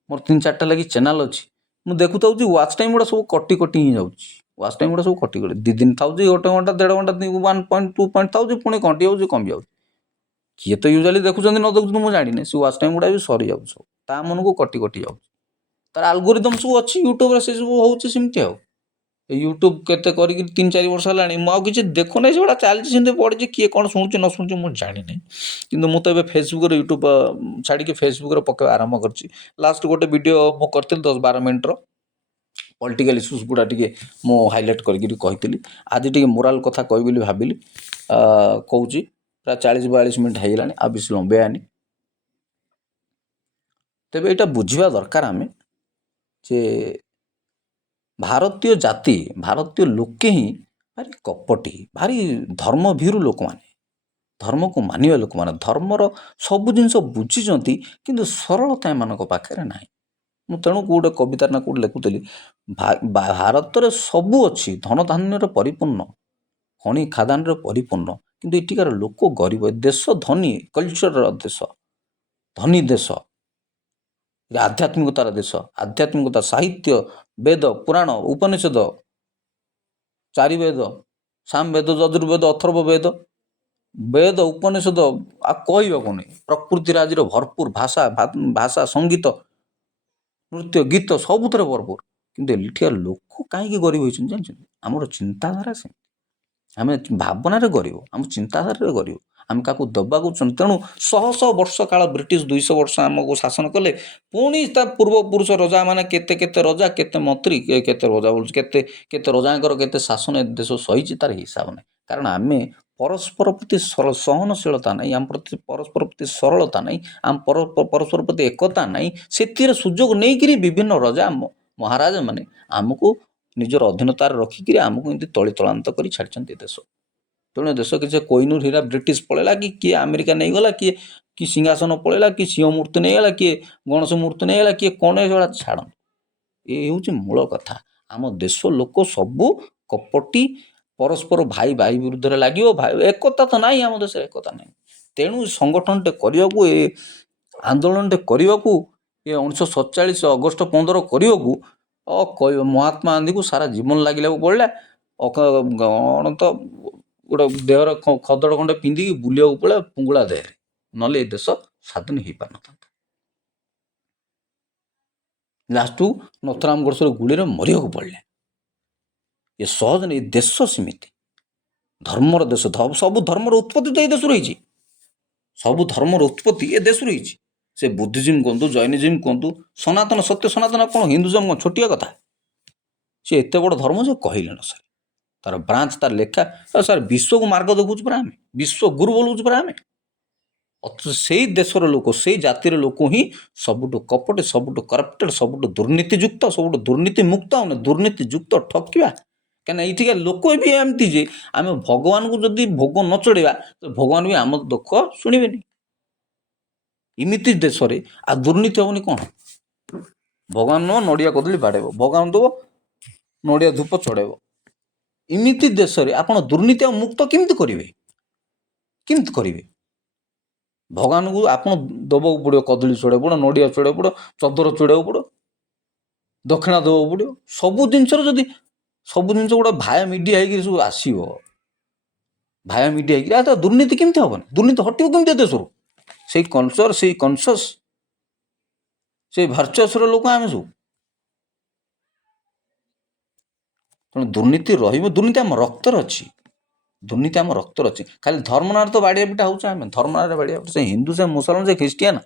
ମୋର 3-4ଟା ଲାଗି ଚ୍ୟାନେଲ୍ ଅଛି। ମୁଁ ଦେଖୁଥାଉଛି ୱାଚ୍ ଟାଇମ୍ ଗୁଡ଼ା ସବୁ କଟି ହିଁ ଯାଉଛି। ୱାଚ୍ ଟାଇମ୍ ଗୁଡ଼ା ସବୁ କଟି 2 ଦିନ ଥାଉଛି, 1 ଘଣ୍ଟା 1.5 ଘଣ୍ଟା 1 ପଏଣ୍ଟ 2 ପଏଣ୍ଟ ଥାଉଛି, ପୁଣି କଟି ଯାଉଛି, କମି ଯାଉଛି। କିଏ ତ ୟୁଜୁଆଲି ଦେଖୁଛନ୍ତି ନ ଦେଖୁଛନ୍ତି ମୁଁ ଜାଣିନି, ସେ ୱାଚ୍ ଟାଇମ୍ ଗୁଡ଼ା ବି ସରିଯାଉଛି ସବୁ, ତା ମନକୁ କଟି ଯାଉଛି। ତାର ଆଲଗୋରିଦମ୍ ସବୁ ଅଛି ୟୁଟ୍ୟୁବ୍ରେ, ସେ ସବୁ ହେଉଛି ସେମିତି। ଆଉ ୟୁଟ୍ୟୁବ୍ କେତେ କରିକି 3-4 ବର୍ଷ ହେଲାଣି, ମୁଁ ଆଉ କିଛି ଦେଖୁନାହିଁ, ସେଗୁଡ଼ା ଚାଲିଛି ସେମିତି ପଡ଼ିଛି। କିଏ କ'ଣ ଶୁଣୁଛି ନ ଶୁଣୁଛି ମୁଁ ଜାଣିନାହିଁ। କିନ୍ତୁ ମୁଁ ତ ଏବେ ଫେସବୁକ୍ରେ ୟୁଟ୍ୟୁବ୍ ଛାଡ଼ିକି ଫେସବୁକ୍ରେ ପକାଇବା ଆରମ୍ଭ କରିଛି। ଲାଷ୍ଟ ଗୋଟେ ଭିଡ଼ିଓ ମୁଁ କରିଥିଲି 10-12 ମିନିଟ୍ର, ପଲିଟିକାଲ୍ ଇସ୍ୟୁସ୍ ଗୁଡ଼ା ଟିକେ ମୁଁ ହାଇଲାଇଟ୍ କରିକି କହିଥିଲି। ଆଜି ଟିକେ ମୋରାଲ୍ କଥା କହିବି ବୋଲି ଭାବିଲି, କହୁଛି। ପ୍ରାୟ 40-42 ମିନିଟ୍ ହେଇଗଲାଣି, ଆଉ ବେଶୀ ଲମ୍ବେଇବାନି। ତେବେ ଏଇଟା ବୁଝିବା ଦରକାର ଆମେ ଯେ ଭାରତୀୟ ଜାତି, ଭାରତୀୟ ଲୋକେ ହିଁ ଭାରି କପଟି, ଭାରି ଧର୍ମଭୀରୁ ଲୋକମାନେ, ଧର୍ମକୁ ମାନିବା ଲୋକମାନେ, ଧର୍ମର ସବୁ ଜିନିଷ ବୁଝିଛନ୍ତି, କିନ୍ତୁ ସରଳତା ଏମାନଙ୍କ ପାଖରେ ନାହିଁ। ମୁଁ ତେଣୁ ଗୋଟେ କବିତାର ନା କେଉଁଠି ଲେଖୁଥିଲି, ଭାରତରେ ସବୁ ଅଛି, ଧନଧାନ୍ୟରେ ପରିପୂର୍ଣ୍ଣ, ଖଣି ଖାଦାନରେ ପରିପୂର୍ଣ୍ଣ, କିନ୍ତୁ ଏଠିକାର ଲୋକ ଗରିବ। ଦେଶ ଧନୀ, କଲଚରର ଦେଶ, ଧନୀ ଦେଶ, ଆଧ୍ୟାତ୍ମିକତାର ଦେଶ, ଆଧ୍ୟାତ୍ମିକତା, ସାହିତ୍ୟ, ବେଦ, ପୁରାଣ, ଉପନିଷଦ, 4 ବେଦ, ସାମବେଦ, ଯଜୁର୍ବେଦ, ଅଥର୍ବ ବେଦ, ଉପନିଷଦ, ଆଉ କହିବାକୁ ନାହିଁ। ପ୍ରକୃତି ରାଜିର ଭରପୁର, ଭାଷା, ସଙ୍ଗୀତ, ନୃତ୍ୟ, ଗୀତ ସବୁଥିରେ ଭରପୁର। କିନ୍ତୁ ଏଠିକାର ଲୋକ କାହିଁକି ଗରିବ ହୋଇଛନ୍ତି ଜାଣିଛନ୍ତି? ଆମର ଚିନ୍ତାଧାରା ସେମିତି। ଆମେ ଭାବନାରେ ଗରିବ, ଆମ ଚିନ୍ତାଧାରାରେ ଗରିବ। ଆମେ କାହାକୁ ଦେବାକୁ ଚାହୁଁ। ତେଣୁ 100 ବର୍ଷ କାଳ ବ୍ରିଟିଶ 200 ବର୍ଷ ଆମକୁ ଶାସନ କଲେ। ପୁଣି ତା ପୂର୍ବପୁରୁଷ ରଜାମାନେ କେତେ ରଜା, କେତେ ମନ୍ତ୍ରୀ, କେତେ ରଜା ବୋଲୁଛି, କେତେ ରଜାଙ୍କର କେତେ ଶାସନ ଏ ଦେଶ ସହିଛି, ତାର ହିସାବ ନାହିଁ। କାରଣ ଆମେ ପରସ୍ପର ପ୍ରତି ସହନଶୀଳତା ନାହିଁ, ଆମ ପ୍ରତି ପରସ୍ପର ପ୍ରତି ସରଳତା ନାହିଁ, ଆମ ପରସ୍ପର ପ୍ରତି ଏକତା ନାହିଁ। ସେଥିରେ ସୁଯୋଗ ନେଇକରି ବିଭିନ୍ନ ରଜା ମହାରାଜା ମାନେ ଆମକୁ ନିଜର ଅଧୀନତାରେ ରଖିକିରି ଆମକୁ ଏମିତି ତଳିତଳାନ୍ତ କରି ଛାଡ଼ିଛନ୍ତି ଏ ଦେଶ। ତେଣୁ ଏ ଦେଶ କିଛି କୋହିନୂର ହୀରା ବ୍ରିଟିଶ ପଳେଇଲା, କି କିଏ ଆମେରିକା ନେଇଗଲା, କିଏ ସିଂହାସନ ପଳେଇଲା, କି ସିଂହ ମୂର୍ତ୍ତି ନେଇଗଲା, କିଏ ଗଣେଶ ମୂର୍ତ୍ତି ନେଇଗଲା, କିଏ କ'ଣ, ଏଗୁଡ଼ା ଛାଡ଼ନ୍ତୁ। ଏ ହେଉଛି ମୂଳ କଥା। ଆମ ଦେଶ ଲୋକ ସବୁ କପଟି, ପରସ୍ପର ଭାଇ ବିରୁଦ୍ଧରେ ଲାଗିବ। ଏକତା ତ ନାହିଁ, ଆମ ଦେଶରେ ଏକତା ନାହିଁ। ତେଣୁ ସଂଗଠନଟେ କରିବାକୁ, ଏ ଆନ୍ଦୋଳନଟେ କରିବାକୁ, ଏ 1947 ଅଗଷ୍ଟ 15 କରିବାକୁ, ମହାତ୍ମା ଗାନ୍ଧୀକୁ ସାରା ଜୀବନ ଲାଗିବାକୁ ପଡ଼ିଲା। କ'ଣ ତ ଗୋଟେ ଦେହର ଖଦଡ଼ ଖଣ୍ଡେ ପିନ୍ଧିକି ବୁଲିବାକୁ ପଡ଼ିଲା ପୁଙ୍ଗୁଳା ଦେହରେ, ନହେଲେ ଏ ଦେଶ ସ୍ୱାଧୀନ ହେଇପାରିନଥାନ୍ତା। ଲାଷ୍ଟକୁ ନଥୁରାମ ଗୋଡ଼ସେର ଗୁଳିରେ ମରିବାକୁ ପଡ଼ିଲା। ଏ ସହଜ ନାହିଁ, ଏ ଦେଶ ସେମିତି ଧର୍ମର ଦେଶ। ସବୁ ଧର୍ମର ଉତ୍ପତ୍ତି ତ ଏ ଦେଶରୁ ହେଇଛି। ସବୁ ଧର୍ମର ଉତ୍ପତ୍ତି ଏ ଦେଶରୁ ହେଇଛି। ସେ ବୁଦ୍ଧିଜିମ୍ କୁହନ୍ତୁ, ଜୈନିଜିମ୍ କୁହନ୍ତୁ, ସନାତନ ସତ୍ୟ, ସନାତନ କ'ଣ, ହିନ୍ଦୁଜମ୍ କ'ଣ ଛୋଟିଆ କଥା? ସେ ଏତେ ବଡ଼ ଧର୍ମ ଯେ କହିଲେ ନ ସରେ। ତାର ବ୍ରାଞ୍ଚ, ତାର ଲେଖା, ସାର୍ ବିଶ୍ୱକୁ ମାର୍ଗ ଦେଖାଉଛୁ ପରା ଆମେ, ବିଶ୍ୱଗୁରୁ ବୋଲଉଛୁ ପରା ଆମେ। ସେଇ ଦେଶର ଲୋକ, ସେଇ ଜାତିର ଲୋକ ହିଁ ସବୁଠୁ କପଟ, ସବୁଠୁ କରପ୍ଟେଡ୍, ସବୁଠୁ ଦୁର୍ନୀତିଯୁକ୍ତ, ସବୁଠୁ ଦୁର୍ନୀତିମୁକ୍ତ, ଦୁର୍ନୀତିଯୁକ୍ତ ଠକିବା। କାହିଁକିନା ଏଇଠିକା ଲୋକ ବି ଏମିତି ଯେ ଆମେ ଭଗବାନଙ୍କୁ ଯଦି ଭୋଗ ନ ଚଢ଼େଇବା, ତ ଭଗବାନ ବି ଆମ ଦୁଃଖ ଶୁଣିବେନି। ଏମିତି ଦେଶରେ ଆଉ ଦୁର୍ନୀତି ହେବନି କ'ଣ? ଭଗବାନ ନୁହଁ, ନଡ଼ିଆ କଦଳୀ ବାଡ଼େଇବ, ଭଗବାନ ଦେବ, ନଡ଼ିଆ ଧୂପ ଚଢ଼େଇବ। ଏମିତି ଦେଶରେ ଆପଣ ଦୁର୍ନୀତି ଆଉ ମୁକ୍ତ କେମିତି କରିବେ? କେମିତି କରିବେ? ଭଗବାନଙ୍କୁ ଆପଣ ଦେବାକୁ ପଡ଼ିବ, କଦଳୀ ଚଢ଼େଇବାକୁ ପଡ଼ିବ, ନଡ଼ିଆ ଚଢ଼େଇବାକୁ ପଡ଼ିବ, ଚଦର ଚଢ଼େଇବାକୁ ପଡ଼ିବ, ଦକ୍ଷିଣା ଦେବାକୁ ପଡ଼ିବ। ସବୁ ଜିନିଷ ଗୋଟେ ଭାୟା ମିଡ଼ିଆ ହେଇକି ସବୁ ଆସିବ। ଭାୟା ମିଡ଼ିଆ ହେଇକି ତ ଦୁର୍ନୀତି କେମିତି ହେବନି? ଦୁର୍ନୀତି ହଟିବ କେମିତି ଏ ଦେଶରୁ? ସେଇ କଲଚର, ସେଇ କନସସ୍, ସେଇ ଭର୍ଚସ୍ର ଲୋକ ଆମେ ସବୁ। ତେଣୁ ଦୁର୍ନୀତି ରହିବ। ଦୁର୍ନୀତି ଆମ ରକ୍ତରେ ଅଛି। ଦୁର୍ନୀତି ଆମ ରକ୍ତରେ ଅଛି। ଖାଲି ଧର୍ମ ନାଁରେ ତ ବାଡ଼ିଆ ପିଟା ହେଉଛୁ ଆମେ। ଧର୍ମ ନାଁରେ ବାଡ଼ିଆ ପିଟା, ସେ ହିନ୍ଦୁ, ସେ ମୁସଲମାନ, ସେ ଖ୍ରୀଷ୍ଟିଆନ,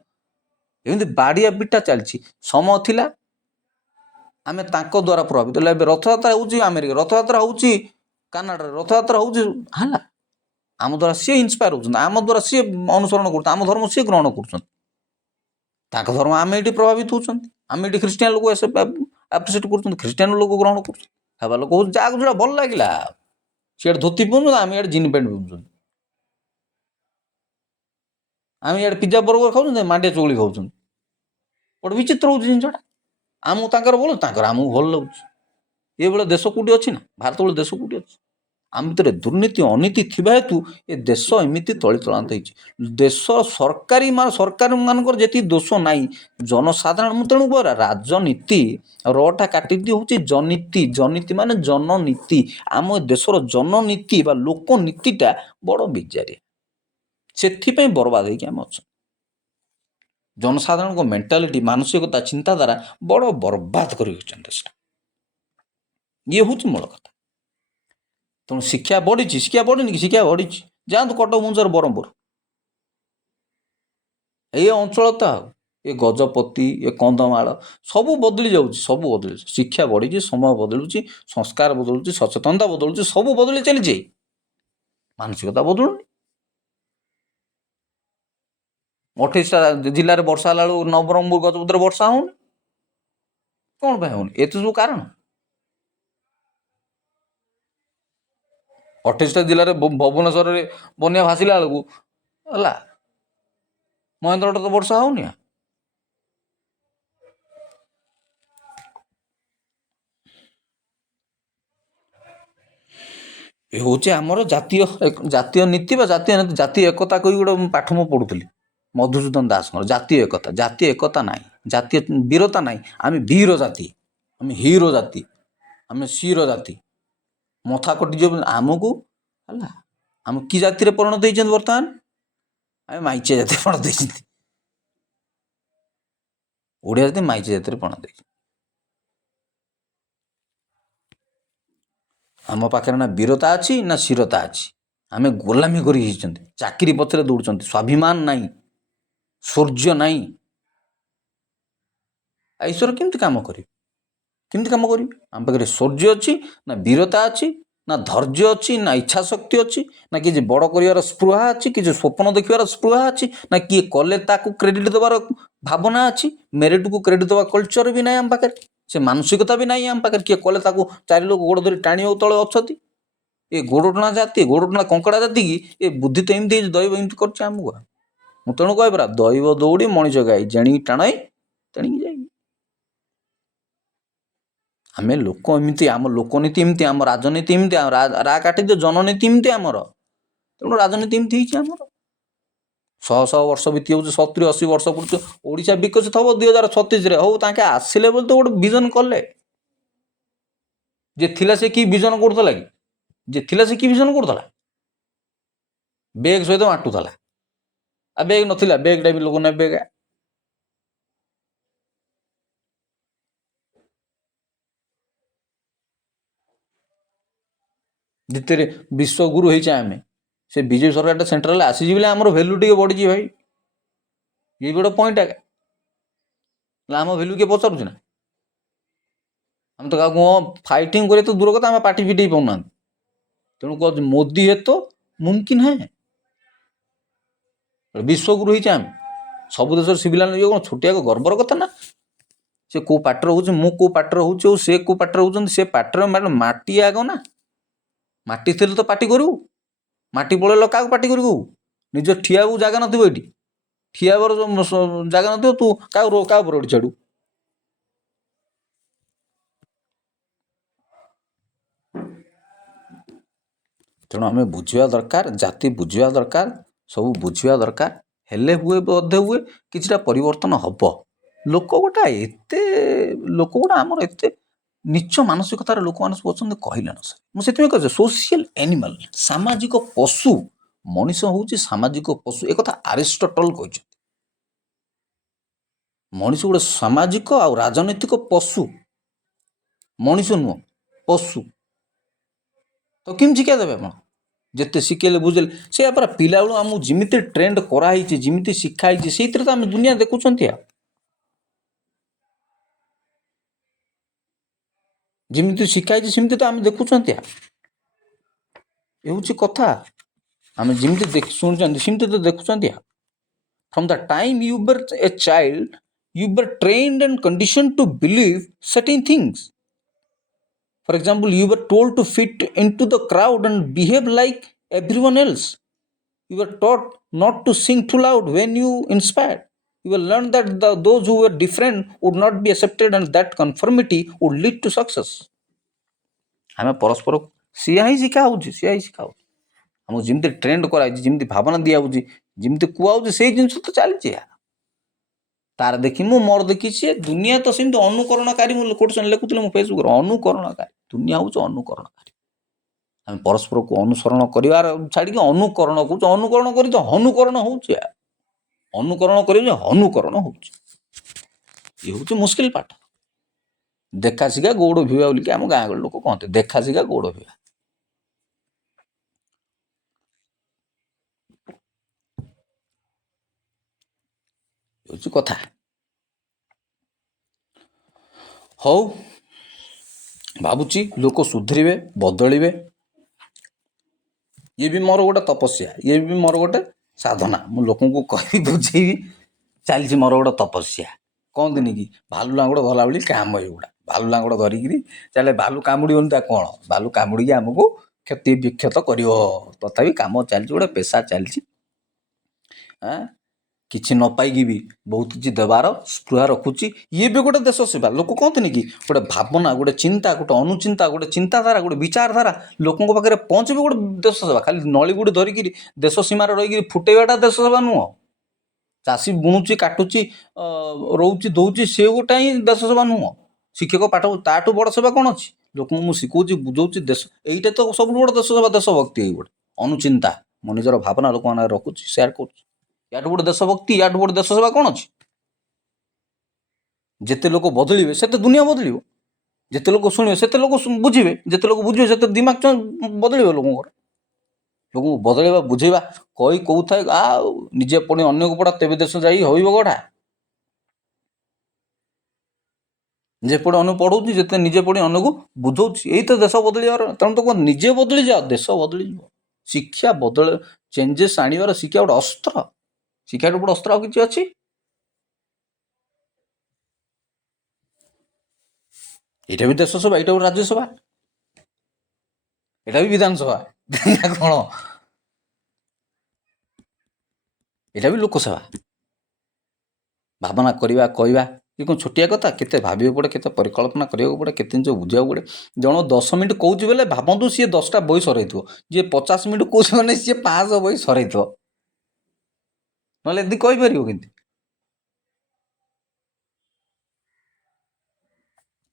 ଏମିତି ବାଡ଼ିଆ ପିଟା ଚାଲିଛି। ସମୟ ଥିଲା ଆମେ ତାଙ୍କ ଦ୍ୱାରା ପ୍ରଭାବିତ ହେଲେ। ଏବେ ରଥଯାତ୍ରା ହେଉଛି ଆମେରିକା, ରଥଯାତ୍ରା ହେଉଛି କାନାଡ଼ାରେ ରଥଯାତ୍ରା ହେଉଛି ହେଲା, ଆମ ଦ୍ୱାରା ସିଏ ଇନ୍ସପାୟାର ହେଉଛନ୍ତି, ଆମ ଦ୍ୱାରା ସିଏ ଅନୁସରଣ କରୁଛନ୍ତି, ଆମ ଧର୍ମ ସିଏ ଗ୍ରହଣ କରୁଛନ୍ତି, ତାଙ୍କ ଧର୍ମ ଆମେ ଏଠି ପ୍ରଭାବିତ ହେଉଛନ୍ତି, ଆମେ ଏଠି ଖ୍ରୀଷ୍ଟିଆନ ଲୋକ ଆପ୍ରିସିଏଟ୍ କରୁଛନ୍ତି, ଖ୍ରୀଷ୍ଟିଆନ ଲୋକ ଗ୍ରହଣ କରୁଛନ୍ତି, ହେବା ଲୋକ ହେଉଛି ଯାହାକୁ ଯେଉଁଟା ଭଲ ଲାଗିଲା, ସିଆଡ଼େ ଧୋତି ପିନ୍ଧୁଛନ୍ତି, ଆମେ ଇଆଡ଼େ ଜିନ୍ ପ୍ୟାଣ୍ଟ ପିନ୍ଧୁଛନ୍ତି, ଆମେ ଇଆଡ଼େ ପିଜ୍ଜା ବର୍ଗର ଖାଉଛନ୍ତି, ମାଣ୍ଡିଆ ଚୁଗୁଳି ଖାଉଛନ୍ତି, ଗୋଟେ ବିଚିତ୍ର ହେଉଛି ଜିନିଷଟା। ଆମକୁ ତାଙ୍କର ଭଲ, ତାଙ୍କର ଆମକୁ ଭଲ ଲାଗୁଛି। ଏଭଳିଆ ଦେଶ କେଉଁଠି ଅଛି ନା? ଭାରତ ଭଳି ଦେଶ କେଉଁଠି ଅଛି? ଆମ ଭିତରେ ଦୁର୍ନୀତି ଅନୀତି ଥିବା ହେତୁ ଏ ଦେଶ ଏମିତି ତଳିତଳାନ୍ତ ହେଇଛି। ଦେଶ ସରକାରମାନଙ୍କର ଯେତିକି ଦୋଷ ନାହିଁ, ଜନସାଧାରଣ, ମୁଁ ତେଣୁ କହିବା ରାଜନୀତି ରଟା କାଟିଦି ହେଉଛି ଜନୀତି। ଜନୀତି ମାନେ ଜନନୀତି। ଆମ ଦେଶର ଜନନୀତି ବା ଲୋକନୀତିଟା ବଡ଼ ବିଜାରିଆ, ସେଥିପାଇଁ ବର୍ବାଦ ହେଇକି ଆମେ ଅଛୁ। ଜନସାଧାରଣଙ୍କ ମେଣ୍ଟାଲିଟି, ମାନସିକତା, ଚିନ୍ତାଧାରା ବଡ଼ ବର୍ବାଦ କରି ରଖିଛନ୍ତି ସେଟା। ଇଏ ହେଉଛି ମୂଳ କଥା। ତେଣୁ ଶିକ୍ଷା ବଢ଼ିଛି, ଶିକ୍ଷା ବଢ଼ିନି କି? ଶିକ୍ଷା ବଢ଼ିଛି। ଯାଆନ୍ତୁ କଟକ ଭୁବନେଶ୍ୱର ବ୍ରହ୍ମପୁର, ଏଇ ଅଞ୍ଚଳ ତ ଆଉ ଏ ଗଜପତି, ଏ କନ୍ଧମାଳ ସବୁ ବଦଳି ଯାଉଛି, ସବୁ ବଦଳି ଯାଉଛି। ଶିକ୍ଷା ବଢ଼ିଛି, ସମୟ ବଦଳୁଛି, ସଂସ୍କାର ବଦଳୁଛି, ସଚେତନତା ବଦଳୁଛି, ସବୁ ବଦଳି ଚାଲିଛି, ମାନସିକତା ବଦଳୁନି। 28ଟା ଜିଲ୍ଲାରେ ବର୍ଷା ହେଲା ବେଳକୁ ନବରଙ୍ଗପୁର, ଗଜପତିରେ ବର୍ଷା ହେଉନି। କ'ଣ ପାଇଁ ହେଉନି? ଏତେ ସବୁ କାରଣ। 28ଟା ଜିଲ୍ଲାରେ ଭୁବନେଶ୍ୱରରେ ବନ୍ୟା ଭାସିଲା ବେଳକୁ ହେଲା, ମହେନ୍ଦ୍ରଗଡ଼ରେ ତ ବର୍ଷା ହେଉନି। ଏ ହେଉଛି ଆମର ଜାତୀୟ ନୀତି ବା ଜାତୀୟ ଏକତା କହି ଗୋଟେ ପାଠ ମୁଁ ପଢ଼ୁଥିଲି ମଧୁସୂଦନ ଦାସଙ୍କର। ଜାତୀୟ ଏକତା, ଜାତୀୟ ଏକତା ନାହିଁ, ଜାତୀୟ ବୀରତା ନାହିଁ। ଆମେ ବୀର ଜାତି, ଆମେ ହିରୋ ଜାତି, ଆମେ ଶୀର ଜାତି। ମଥା କଟିଯିବ ଆମକୁ ହେଲା। ଆମ କି ଜାତିରେ ପରିଣତ ହେଇଛନ୍ତି ବର୍ତ୍ତମାନ? ଆମେ ମାଇଚିଆ ଜାତିରେ ପରିଣତ ହେଇଛନ୍ତି। ଓଡ଼ିଆ ଜାତି ମାଇଚିଆ ଜାତିରେ ପରିଣତ ହେଇଛନ୍ତି। ଆମ ପାଖରେ ନା ବୀରତା ଅଛି ନା ଶୀରତା ଅଛି। ଆମେ ଗୋଲାମୀ କରି ହେଇଛନ୍ତି, ଚାକିରି ପଛରେ ଦୌଡ଼ୁଛନ୍ତି, ସ୍ୱାଭିମାନ ନାହିଁ, ସୌର୍ଯ୍ୟ ନାହିଁ। ଈଶ୍ୱର କେମିତି କାମ କରିବେ? କେମିତି କାମ କରିବେ? ଆମ ପାଖରେ ସୌର୍ଯ୍ୟ ଅଛି ନା ବୀରତା ଅଛି, ନା ଧୈର୍ଯ୍ୟ ଅଛି, ନା ଇଚ୍ଛା ଶକ୍ତି ଅଛି, ନା କିଛି ବଡ଼ କରିବାର ସ୍ପୃହା ଅଛି, କିଛି ସ୍ୱପ୍ନ ଦେଖିବାର ସ୍ପୃହା ଅଛି, ନା କିଏ କଲେ ତାକୁ କ୍ରେଡ଼ିଟ୍ ଦେବାର ଭାବନା ଅଛି? ମେରିଟକୁ କ୍ରେଡ଼ିଟ୍ ଦେବା କଲଚର ବି ନାହିଁ ଆମ ପାଖରେ, ସେ ମାନସିକତା ବି ନାହିଁ ଆମ ପାଖରେ। କିଏ କଲେ ତାକୁ ଚାରି ଲୋକ ଗୋଡ଼ ଧରି ଟାଣିବାକୁ ତଳେ ଅଛନ୍ତି। ଏ ଗୋଡ଼ଟଣା ଜାତି, ଗୋଡ଼ଟଣା କଙ୍କଡ଼ା ଜାତି କି ଏ ବୁଦ୍ଧି ତ ଏମିତି ହେଇଛି, ଦୈବ ଏମିତି କରୁଛି ଆମକୁ। ମୁଁ ତେଣୁ କହେ ପରା, ଦୈବ ଦୌଡ଼ି ମଣିଷ ଗାଇ, ଜେଣିକି ଟାଣଇ ତେଣିକି ଯାଇ। ଆମେ ଲୋକ ଏମିତି, ଆମ ଲୋକନୀତି ଏମିତି, ଆମ ରାଜନୀତି ଏମିତି, ରା କାଟିଦିଅ ଜନନୀତି ଏମିତି ଆମର। ତେଣୁ ରାଜନୀତି ଏମିତି ହେଇଛି ଆମର। 100 ବର୍ଷ ବିତି ଯାଉଛି, 70-80 ବର୍ଷ ପୁରୁଷ ଓଡ଼ିଶା ବିକଶିତ ହେବ 2036ରେ। ହଉ, ତାଙ୍କେ ଆସିଲେ ବୋଲି ତ ଗୋଟେ ଭିଜନ କଲେ। ଯେ ଥିଲା ସେ କି ଭିଜନ କରୁଥିଲା କି? ଯେ ଥିଲା ସେ କି ଭିଜନ କରୁଥିଲା? ବେଗ ସହିତ ବାଣ୍ଟୁଥିଲା। ଆଉ ବେଗ ନଥିଲା, ବେଗଟା ବି ଲୋକ ନେବେ ଗା। ଭିତରେ ବିଶ୍ୱଗୁରୁ ହେଇଛେ ଆମେ। ସେ ବିଜେପି ସରକାରଟା ସେଣ୍ଟ୍ରାଲରେ ଆସିଛି ବୋଲି ଆମର ଭ୍ୟାଲୁ ଟିକେ ବଢ଼ିଛି ଭାଇ। ଇଏ ବି ଗୋଟେ ପଏଣ୍ଟ ଆଜ୍ଞା। ଆମ ଭ୍ୟାଲୁ କିଏ ପଚାରୁଛି ନା? ଆମେ ତ କାହାକୁ ଫାଇଟିଂ କରିବା ତ ଦୂର କଥା, ଆମେ ପାଟି ଫିଟେଇ ପାରୁନାହାନ୍ତି। ତେଣୁ କହୁଛି ମୋଦି ହେ ତ ମୁମକିନ ହେ। ବିଶ୍ୱଗୁରୁ ହେଇଛେ ଆମେ। ସବୁ ଦେଶର ସିଭିଲିଆନ ଇଏ କ'ଣ ଛୋଟିଆ ଗର୍ବର କଥା ନା? ସେ କେଉଁ ପାର୍ଟିର ହେଉଛି, ମୁଁ କେଉଁ ପାର୍ଟିର ହେଉଛି, ଆଉ ସେ କେଉଁ ପାର୍ଟିର ହେଉଛନ୍ତି, ସେ ପାର୍ଟିର ମାଟି ଆଗ ନା। ମାଟି ଥିଲେ ତ ପାର୍ଟି କରିବୁ। ମାଟି ପଳେଇଲ କାହାକୁ ପାର୍ଟି କରିବୁ? ନିଜ ଠିଆକୁ ଜାଗା ନଥିବ, ଏଠି ଠିଆ ହେବାର ଜାଗା ନଥିବ, ତୁ କାହା ଉପରେ ଓଡ଼ି ଛାଡ଼ୁ। ତେଣୁ ଆମେ ବୁଝିବା ଦରକାର, ଜାତି ବୁଝିବା ଦରକାର, ସବୁ ବୁଝିବା ଦରକାର। ହେଲେ ହୁଏ ବୋଧେ ହୁଏ କିଛିଟା ପରିବର୍ତ୍ତନ ହେବ। ଲୋକ ଗୋଟା ଆମର ଏତେ ନିଚ ମାନସିକତାର ଲୋକମାନେ ସବୁ ଅଛନ୍ତି, କହିଲେ ନ ସରେ। ମୁଁ ସେଥିପାଇଁ କହୁଛି ସୋସିଆଲ ଆନିମାଲ, ସାମାଜିକ ପଶୁ। ମଣିଷ ହେଉଛି ସାମାଜିକ ପଶୁ, ଏକଥା ଆରିଷ୍ଟଟଲ କହିଛନ୍ତି। ମଣିଷ ଗୋଟେ ସାମାଜିକ ଆଉ ରାଜନୈତିକ ପଶୁ, ମଣିଷ ନୁହଁ, ପଶୁ। ତ କେମିତି ଶିକ୍ଷା ଦେବେ ଆପଣ? ଯେତେ ଶିଖେଇଲେ ବୁଝେଇଲେ ସେଇଆ ପରା। ପିଲାବେଳୁ ଆମକୁ ଯେମିତି ଟ୍ରେଣ୍ଡ କରାହେଇଛି, ଯେମିତି ଶିଖା ହେଇଛି, ସେଇଥିରେ ତ ଆମେ ଦୁନିଆ ଦେଖୁଛନ୍ତି। ଯେମିତି ଶିଖା ହେଇଛି ସେମିତି ତ ଆମେ ଦେଖୁଛନ୍ତି। ଏ ହେଉଛି କଥା। ଆମେ ଯେମିତି ଶୁଣୁଛନ୍ତି ସେମିତି ତ ଦେଖୁଛନ୍ତି। From the time you were a child, you were trained and conditioned to believe certain things. For example, you were told to fit into the crowd and behave like everyone else. You were taught not to sing too loud when you inspired. You will learn that those who were different would not be accepted and that conformity would lead to success. ଆମେ ପରସ୍ପରକୁ ସିଆ ହିଁ ଶିଖା ହେଉଛି, ସିଆ ହିଁ ଶିଖା ହେଉଛି। ଆମକୁ ଯେମିତି ଟ୍ରେଣ୍ଡ କରାଯାଇଛି, ଯେମିତି ଭାବନା ଦିଆହେଉଛି, ଯେମିତି କୁହାହେଉଛି, ସେଇ ଜିନିଷ ତ ଚାଲିଛି। ତାର ଦେଖି ମୁଁ ମୋର ଦେଖିଛି। ଦୁନିଆ ତ ସେମିତି ଅନୁକରଣକାରୀ। ମୁଁ ଲେଖୁଥିଲି ମୋ ଫେସବୁକରେ, ଅନୁକରଣକାରୀ। ଦୁନିଆ ହେଉଛି ଅନୁକରଣକାରୀ। ଆମେ ପରସ୍ପରକୁ ଅନୁସରଣ କରିବାର ଛାଡ଼ିକି ଅନୁକରଣ କରୁଛୁ। ଅନୁକରଣ କରି ତ ହନୁକରଣ ହେଉଛି। ଅନୁକରଣ କରି ହନୁକରଣ ହେଉଛି। ଇଏ ହେଉଛି ମୁସ୍କିଲ ପାଠ। ଦେଖା ଶିଖା ଗୌଡ଼ ଭିବା ବୋଲିକି ଆମ ଗାଁ ଗହଳି ଲୋକ କହନ୍ତି। ଦେଖା ଶିଖା ଗୌଡ଼ ଭିବା। ହେଉଛି କଥା। ହଉ, ଭାବୁଛି ଲୋକ ସୁଧରିବେ, ବଦଳିବେ। ଇଏ ବି ମୋର ଗୋଟେ ତପସ୍ୟା, ଇଏ ବି ମୋର ଗୋଟେ ସାଧନା। ମୁଁ ଲୋକଙ୍କୁ କହିବି, ବୁଝେଇବି, ଚାଲିଛି ମୋର ଗୋଟେ ତପସ୍ୟା। କହନ୍ତିନି କି ଭାଲୁ ଲାଙ୍ଗୁଡ଼ ଧରିଲା ଭଳି କାମ ଏଗୁଡ଼ା। ଭାଲୁ ଲାଙ୍ଗୁଡ଼ ଧରିକିରି ଚାଲେ, ଭାଲୁ କାମୁଡ଼ିବନି ତା କ'ଣ? ଭାଲୁ କାମୁଡ଼ିକି ଆମକୁ କ୍ଷତି ବିକ୍ଷତ କରିବ। ତଥାପି କାମ ଚାଲିଛି, ଗୋଟେ ପେସା ଚାଲିଛି। କିଛି ନ ପାଇକି ବି ବହୁତ କିଛି ଦେବାର ସ୍ପୃହା ରଖୁଛି। ଇଏ ବି ଗୋଟେ ଦେଶ ସେବା। ଲୋକ କହନ୍ତିନି କି ଗୋଟେ ଭାବନା, ଗୋଟେ ଚିନ୍ତା, ଗୋଟେ ଅନୁଚିନ୍ତା, ଗୋଟେ ଚିନ୍ତାଧାରା, ଗୋଟେ ବିଚାରଧାରା ଲୋକଙ୍କ ପାଖରେ ପହଞ୍ଚିବ, ଗୋଟେ ଦେଶ ସେବା। ଖାଲି ନଳିଗୁଡ଼ି ଧରିକିରି ଦେଶ ସୀମାରେ ରହିକିରି ଫୁଟେଇବାଟା ଦେଶ ସେବା ନୁହଁ। ଚାଷୀ ବୁଣୁଛି, କାଟୁଛି, ରହୁଛି, ଦଉଛି, ସେ ଗୋଟା ହିଁ ଦେଶ ସେବା ନୁହଁ। ଶିକ୍ଷକ ପାଠ, ତାଠୁ ବଡ଼ ସେବା କ'ଣ ଅଛି? ଲୋକଙ୍କୁ ମୁଁ ଶିଖଉଛି, ବୁଝଉଛି, ଦେଶ, ଏଇଟା ତ ସବୁଠୁ ବଡ଼ ଦେଶ ସେବା, ଦେଶଭକ୍ତି। ଏଇ ଗୋଟେ ଅନୁଚିନ୍ତା, ମୋ ନିଜର ଭାବନା ଲୋକମାନଙ୍କ ରଖୁଛି, ସେୟାର କରୁଛି। ୟାଠୁ ଗୋଟେ ଦେଶଭକ୍ତି, ୟାଠୁ ଗୋଟେ ଦେଶ ସେବା କ'ଣ ଅଛି? ଯେତେ ଲୋକ ବଦଳିବେ ସେତେ ଦୁନିଆ ବଦଳିବ। ଯେତେ ଲୋକ ଶୁଣିବେ ସେତେ ଲୋକ ବୁଝିବେ। ଯେତେ ଲୋକ ବୁଝିବେ ସେତେ ଦିମାଗ ବଦଳିବ ଲୋକଙ୍କର। ଲୋକଙ୍କୁ ବଦଳେଇବା, ବୁଝେଇବା, କହି କହୁଥାଏ, ଆଉ ନିଜେ ପଢ଼ି ଅନ୍ୟକୁ ପଢ଼ା, ତେବେ ଦେଶ ଯାଇ ହୋଇବ ଗଢ଼ା। ନିଜେ ପଢ଼ି ଅନ୍ୟ ପଢ଼ଉଛି, ଯେତେ ନିଜେ ପଢ଼ି ଅନ୍ୟକୁ ବୁଝଉଛି, ଏଇ ତ ଦେଶ ବଦଳିବାର। ତେଣୁ ତ ନିଜେ ବଦଳି ଯାଅ, ଦେଶ ବଦଳିଯିବ। ଶିକ୍ଷା ଚେଞ୍ଜେସ୍ ଆଣିବାର ଶିକ୍ଷା ଗୋଟେ ଅସ୍ତ୍ର। ଶିକ୍ଷାଠୁ ଗୋଟେ ଅସ୍ତ୍ର ଆଉ କିଛି ଅଛି? ଏଇଟା ବି ଦେଶ ସେବା, ଏଇଟା ବି ରାଜ୍ୟସଭା, ଏଇଟା ବି ବିଧାନସଭା। କ'ଣ? ଏଇଟା ବି ଲୋକସେବା। ଭାବନା କରିବା, କହିବା, ଏ କ'ଣ ଛୋଟିଆ କଥା? କେତେ ଭାବିବାକୁ ପଡ଼େ, କେତେ ପରିକଳ୍ପନା କରିବାକୁ ପଡ଼େ, କେତେ ଜିନିଷ ବୁଝିବାକୁ ପଡ଼େ। ଜଣେ 10 ମିନିଟ୍ କହୁଛି ବୋଲେ ଭାବନ୍ତୁ ସିଏ 10ଟା ବହି ସରେଇଥିବ। ଯିଏ 50 ମିନିଟ୍ କହୁଛି ମାନେ ସିଏ 500 ବହି ସରେଇଥିବ। ନହେଲେ ଏମିତି କହିପାରିବ କେମିତି?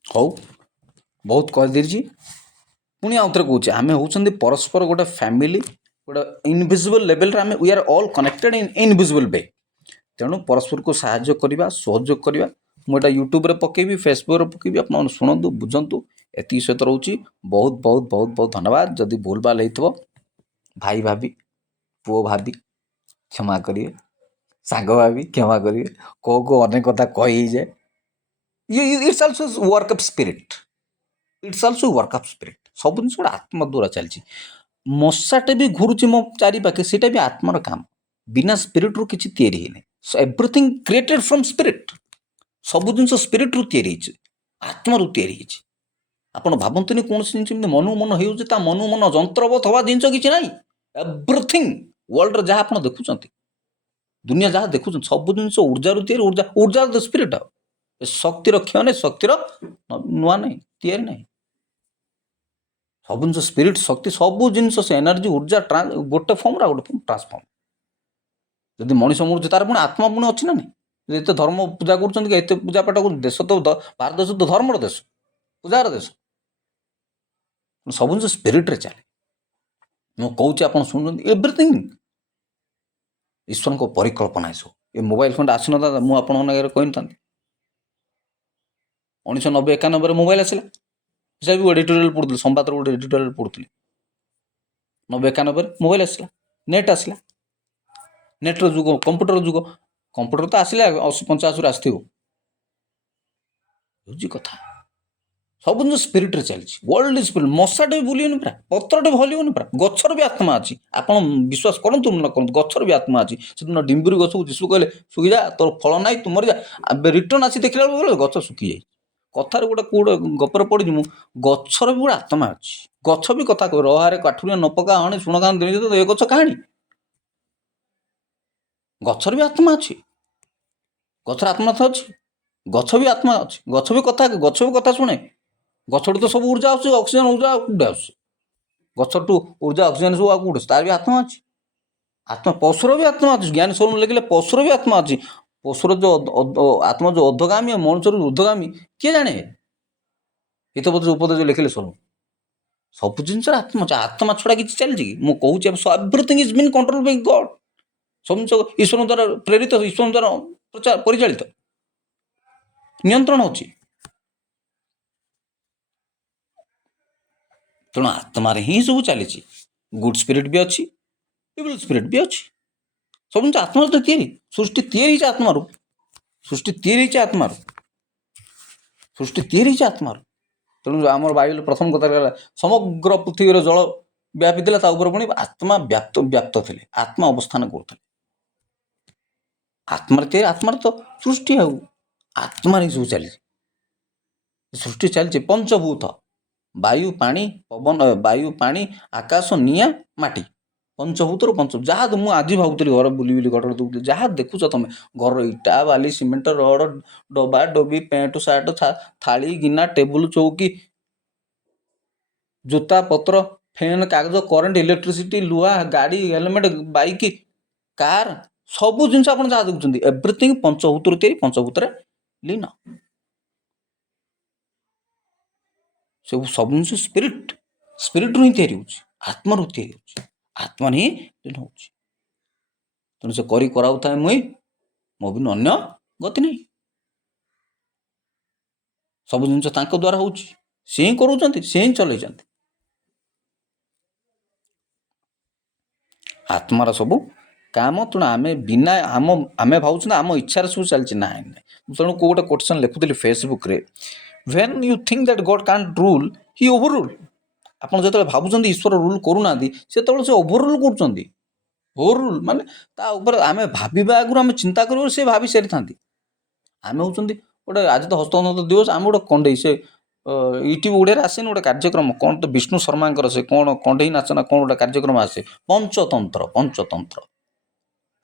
ହଉ, ବହୁତ କହିଦେଇଛି। ପୁଣି ଆଉ ଥରେ କହୁଛି, ଆମେ ହେଉଛନ୍ତି ପରସ୍ପର ଗୋଟେ ଫ୍ୟାମିଲି, ଗୋଟେ ଇନଭିଜିବଲ୍ ଲେଭେଲରେ। ଆମେ we are all connected in invisible way. ତେଣୁ ପରସ୍ପରକୁ ସାହାଯ୍ୟ କରିବା, ସହଯୋଗ କରିବା। ମୁଁ ଏଇଟା ୟୁଟ୍ୟୁବରେ ପକେଇବି, ଫେସବୁକରେ ପକେଇବି, ଆପଣମାନେ ଶୁଣନ୍ତୁ, ବୁଝନ୍ତୁ। ଏତିକି ସହିତ ରହୁଛି। ବହୁତ ବହୁତ ବହୁତ ବହୁତ ଧନ୍ୟବାଦ। ଯଦି ଭୁଲ ଭାଲ ହେଇଥିବ, ଭାଇ ଭାବି, ପୁଅ ଭାବି କ୍ଷମା କରିବେ, ସାଙ୍ଗ ଭାବି କ୍ଷମା କରିବେ। କେଉଁ ଅନେକ କଥା କହି ହେଇଯାଏ। It's also work of spirit. It's also work of spirit. ସବୁ ଜିନିଷ ଗୋଟେ ଆତ୍ମ ଦ୍ୱାରା ଚାଲିଛି। ମଶାଟେ ବି ଘୁରୁଛି ମୋ ଚାରିପାଖେ, ସେଇଟା ବି ଆତ୍ମର କାମ। ବିନା ସ୍ପିରିଟ୍ରୁ କିଛି ତିଆରି ହେଇନି। Everything created from spirit. ସବୁ ଜିନିଷ ସ୍ପିରିଟ୍ରୁ ତିଆରି ହେଇଛି, ଆତ୍ମାରୁ ତିଆରି ହେଇଛି। ଆପଣ ଭାବନ୍ତୁନି କୌଣସି ଜିନିଷ ଏମିତି ମନକୁ ମନ ହେଉଛି, ତା ମନକୁ ମନ ଯନ୍ତ୍ରବତ୍ ହେବା ଜିନିଷ କିଛି ନାହିଁ। ଏଭ୍ରିଥିଂ ୱାର୍ଲଡରେ ଯାହା ଆପଣ ଦେଖୁଛନ୍ତି, ଦୁନିଆ ଯାହା ଦେଖୁଛନ୍ତି, ସବୁ ଜିନିଷ ଉର୍ଜାରୁ ତିଆରି। ଉର୍ଜାର ଦ ସ୍ପିରିଟ୍। ଆଉ ଶକ୍ତିର କ୍ଷୟ ନାହିଁ, ଶକ୍ତିର ନୂଆ ନାହିଁ, ତିଆରି ନାହିଁ। ସବୁ ଜିନିଷ ସ୍ପିରିଟ୍, ଶକ୍ତି, ସବୁ ଜିନିଷ ସେ ଏନର୍ଜି, ଉର୍ଜା, ଗୋଟେ ଫର୍ମରେ ଆଉ ଗୋଟେ ଫର୍ମ ଟ୍ରାନ୍ସଫର୍ମ। ଯଦି ମଣିଷ ମରୁଛି, ତାର ପୁଣି ଆତ୍ମା ପୁଣି ଅଛି ନା ନାହିଁ? ଏତେ ଧର୍ମ ପୂଜା କରୁଛନ୍ତି, ଏତେ ପୂଜା ପାଠ କରୁଛନ୍ତି। ଦେଶ ତ ଭାରତ ଦେଶ ତ ଧର୍ମର ଦେଶ, ପୂଜାର ଦେଶ। ସବୁ ଜିନିଷ ସ୍ପିରିଟ୍ରେ ଚାଲେ। ମୁଁ କହୁଛି, ଆପଣ ଶୁଣୁଛନ୍ତି, ଏଭ୍ରିଥିଂ ଈଶ୍ୱରଙ୍କ ପରିକଳ୍ପନା। ଏସବୁ ଏ ମୋବାଇଲ ଫୋନଟା ଆସିନଥାନ୍ତା, ମୁଁ ଆପଣଙ୍କ ଆଗରେ କହିନଥାନ୍ତି। 1990-91ରେ ମୋବାଇଲ ଆସିଲା। ସେ ବି ଗୋଟେ ଏଡିଟୋରିଆଲ ପଢ଼ୁଥିଲି, ସମ୍ବାଦର ଗୋଟେ ଏଡିଟୋରିଆଲ ପଢ଼ୁଥିଲି। 90-91ରେ ମୋବାଇଲ ଆସିଲା, ନେଟ୍ ଆସିଲା। ନେଟ୍ର ଯୁଗ, କମ୍ପ୍ୟୁଟର ଯୁଗ। କମ୍ପ୍ୟୁଟର ତ ଆସିଲା 80-85ରୁ ଆସିଥିବ। ହେଉଛି କଥା। ସବୁ ଜିନିଷ ସ୍ପିରିଟ୍ରେ ଚାଲିଛି। World is spirit. ମଶାଟେ ବି ବୁଲିବନି ପୁରା, ପତ୍ରଟେ ବି ହଲିବନି ପୁରା। ଗଛର ବି ଆତ୍ମା ଅଛି। ଆପଣ ବିଶ୍ୱାସ କରନ୍ତୁ ନ କରନ୍ତୁ, ଗଛର ବି ଆତ୍ମା ଅଛି। ସେଦିନ ଡିମ୍ବୁରି ଗଛକୁ ଯୀଶୁ କହିଲେ ଶୁଖିଯା, ତୋର ଫଳ ନାହିଁ, ତୁ ମରିଯା। ଏବେ ରିଟର୍ନ ଆସି ଦେଖିଲା ବେଳକୁ ଗଛ ଶୁଖିଯାଇଛି। କଥାରେ କୋଉଟେ ଗପରେ ପଡ଼ିଛି ମୁଁ, ଗଛର ବି ଗୋଟେ ଆତ୍ମା ଅଛି। ଗଛ ବି କଥା କହିବ, ରହାରେ କାଠୁରିଆ ନ ପକା ହଣି ଶୁଣ କାନ ଦେଇ ଏ ଗଛ କାହାଣୀ। ଗଛର ବି ଆତ୍ମା ଅଛି। ଗଛର ଆତ୍ମା ତ ଅଛି। ଗଛ ବି ଆତ୍ମା ଅଛି। ଗଛ ବି କଥା ଶୁଣେ। ଗଛଠୁ ତ ସବୁ ଉର୍ଜା ଆସୁଛି, ଅକ୍ସିଜେନ ଉର୍ଜା କୋଉଠି ଆସୁଛି? ଗଛଠୁ ଉର୍ଜା ଅକ୍ସିଜେନ ସବୁ ଆଉ କୋଉଠି? ତାର ବି ଆତ୍ମା ଅଛି। ଆତ୍ମା ପଶୁର ବି ଆତ୍ମା ଅଛି। ଜ୍ଞାନ ସବୁ ଲେଖିଲେ ପଶୁର ବି ଆତ୍ମା ଅଛି। ପଶୁର ଯୋଉ ଆତ୍ମା ଯୋଉ ଅଧଗାମୀ, ମଣିଷର ଉର୍ଦ୍ଧ୍ୱଗାମୀ କିଏ ଜାଣେ? ହିତୋପଦେଶ ଉପଦେଶ ଲେଖିଲେ ସବୁ ସବୁ ଜିନିଷର ଆତ୍ମା ଅଛି। ଆତ୍ମା ଛଡ଼ା କିଛି ଚାଲିଛି କି? ମୁଁ କହୁଛି everything is been control by God. ସବୁ ଜିନିଷ ଈଶ୍ୱରଙ୍କ ଦ୍ୱାରା ପ୍ରେରିତ, ଈଶ୍ୱରଙ୍କ ଦ୍ୱାରା ପରିଚାଳିତ, ନିୟନ୍ତ୍ରଣ ଅଛି। ତେଣୁ ଆତ୍ମାରେ ହିଁ ସବୁ ଚାଲିଛି। ଗୁଡ୍ ସ୍ପିରିଟ୍ ବି ଅଛି, ଇଭିଲ୍ ସ୍ପିରିଟ୍ ବି ଅଛି। ସବୁ ଜିନିଷ ଆତ୍ମାରୁ ତ ତିଆରି। ସୃଷ୍ଟି ତିଆରି ହେଇଛି ଆତ୍ମାରୁ। ସୃଷ୍ଟି ତିଆରି ହେଇଛି ଆତ୍ମାରୁ। ସୃଷ୍ଟି ତିଆରି ହେଇଛି ଆତ୍ମାରୁ। ତେଣୁ ଆମର ବାଇବେଲ ପ୍ରଥମ କଥା ହେଲା, ସମଗ୍ର ପୃଥିବୀର ଜଳ ବ୍ୟାପିଥିଲା, ତା ଉପରେ ପୁଣି ଆତ୍ମା ବ୍ୟାପ୍ତ ଥିଲେ, ଆତ୍ମା ଅବସ୍ଥାନ କରୁଥିଲେ। ଆତ୍ମାରେ ତିଆରି, ଆତ୍ମାରେ ତ ସୃଷ୍ଟି। ଆଉ ଆତ୍ମାରେ ହିଁ ସବୁ ଚାଲିଛି। ସୃଷ୍ଟି ଚାଲିଛି। ପଞ୍ଚଭୂତ, ବାୟୁ ପାଣି ପବନ, ବାୟୁ ପାଣି ଆକାଶ ନିଆଁ ମାଟି, ପଞ୍ଚଭୂତରୁ ଯାହା ମୁଁ ଆଜି ଭାବୁଥିଲି ଘର ବୁଲି ଘଟଣା ଦଉଥିଲି, ଯାହା ଦେଖୁଛ ତମେ ଘରର ଇଟା ବାଲି ସିମେଣ୍ଟ ରଡ଼ ଡବା ଡବି ପ୍ୟାଣ୍ଟ ସାର୍ଟ ଥାଳି ଗିନା ଟେବୁଲ ଚୌକି ଜୋତା ପତ୍ର ଫ୍ୟାନ୍ କାଗଜ କରେଣ୍ଟ ଇଲେକ୍ଟ୍ରିସିଟି ଲୁହା ଗାଡ଼ି ହେଲମେଟ ବାଇକ୍ କାର୍ ସବୁ ଜିନିଷ ଆପଣ ଯାହା ଦେଖୁଛନ୍ତି ଏଭ୍ରିଥିଙ୍ଗ ପଞ୍ଚଭୂତରୁ ତିଆରି, ପଞ୍ଚଭୂତରେ ଲୀନ। ସବୁ ଜିନିଷ ସ୍ପିରିଟ୍ରୁ ହିଁ ତିଆରି ହେଉଛି, ଆତ୍ମାରୁ ତିଆରି ହେଉଛି, ଆତ୍ମାରେ ହିଁ ଲୀନ ହେଉଛି। ତେଣୁ ସେ କରାଉଥାଏ ମୁଇଁ, ମୋ ବିନୁ ଅନ୍ୟ ଗତି ନାହିଁ। ସବୁ ଜିନିଷ ତାଙ୍କ ଦ୍ୱାରା ହେଉଛି। ସେ ହିଁ କରୁଛନ୍ତି, ସେ ହିଁ ଚଲେଇଛନ୍ତି। ଆତ୍ମାର ସବୁ କାମ। ତେଣୁ ଆମେ ଭାବୁଛୁ ନା ଆମ ଇଚ୍ଛାରେ ସବୁ ଚାଲିଛି। ନାହିଁ। ତେଣୁ କୋଉ ଗୋଟେ କୋଟେସନ୍ ଲେଖୁଥିଲି ଫେସବୁକ୍ରେ, when you think that God can't rule, he overrule। ଆପଣ ଯେତେବେଳେ ଭାବୁଛନ୍ତି ଈଶ୍ୱର ରୁଲ୍ କରୁନାହାନ୍ତି, ସେତେବେଳେ ସେ ଓଭରରୁଲ୍ କରୁଛନ୍ତି। ଓଭରରୁଲ୍ ମାନେ ତା ଉପରେ ଆମେ ଭାବିବା ଆଗରୁ, ଆମେ ଚିନ୍ତା କରିବାରୁ ସେ ଭାବି ସାରିଥାନ୍ତି। ଆମେ ହେଉଛନ୍ତି ଗୋଟେ, ଆଜି ତ ହସ୍ତତନ୍ତ ଦିବସ, ଆମେ ଗୋଟେ କଣ୍ଢେଇ, ସେ ୟୁଟ୍ୟୁବ୍ ଓଡ଼ିଆରେ ଆସେନି ଗୋଟେ କାର୍ଯ୍ୟକ୍ରମ, କ'ଣ ତ ବିଷ୍ଣୁ ଶର୍ମାଙ୍କର, ସେ କ'ଣ କଣ୍ଢେଇ ନାଚ ନା କ'ଣ ଗୋଟେ କାର୍ଯ୍ୟକ୍ରମ ଆସେ, ପଞ୍ଚତନ୍ତ୍ର।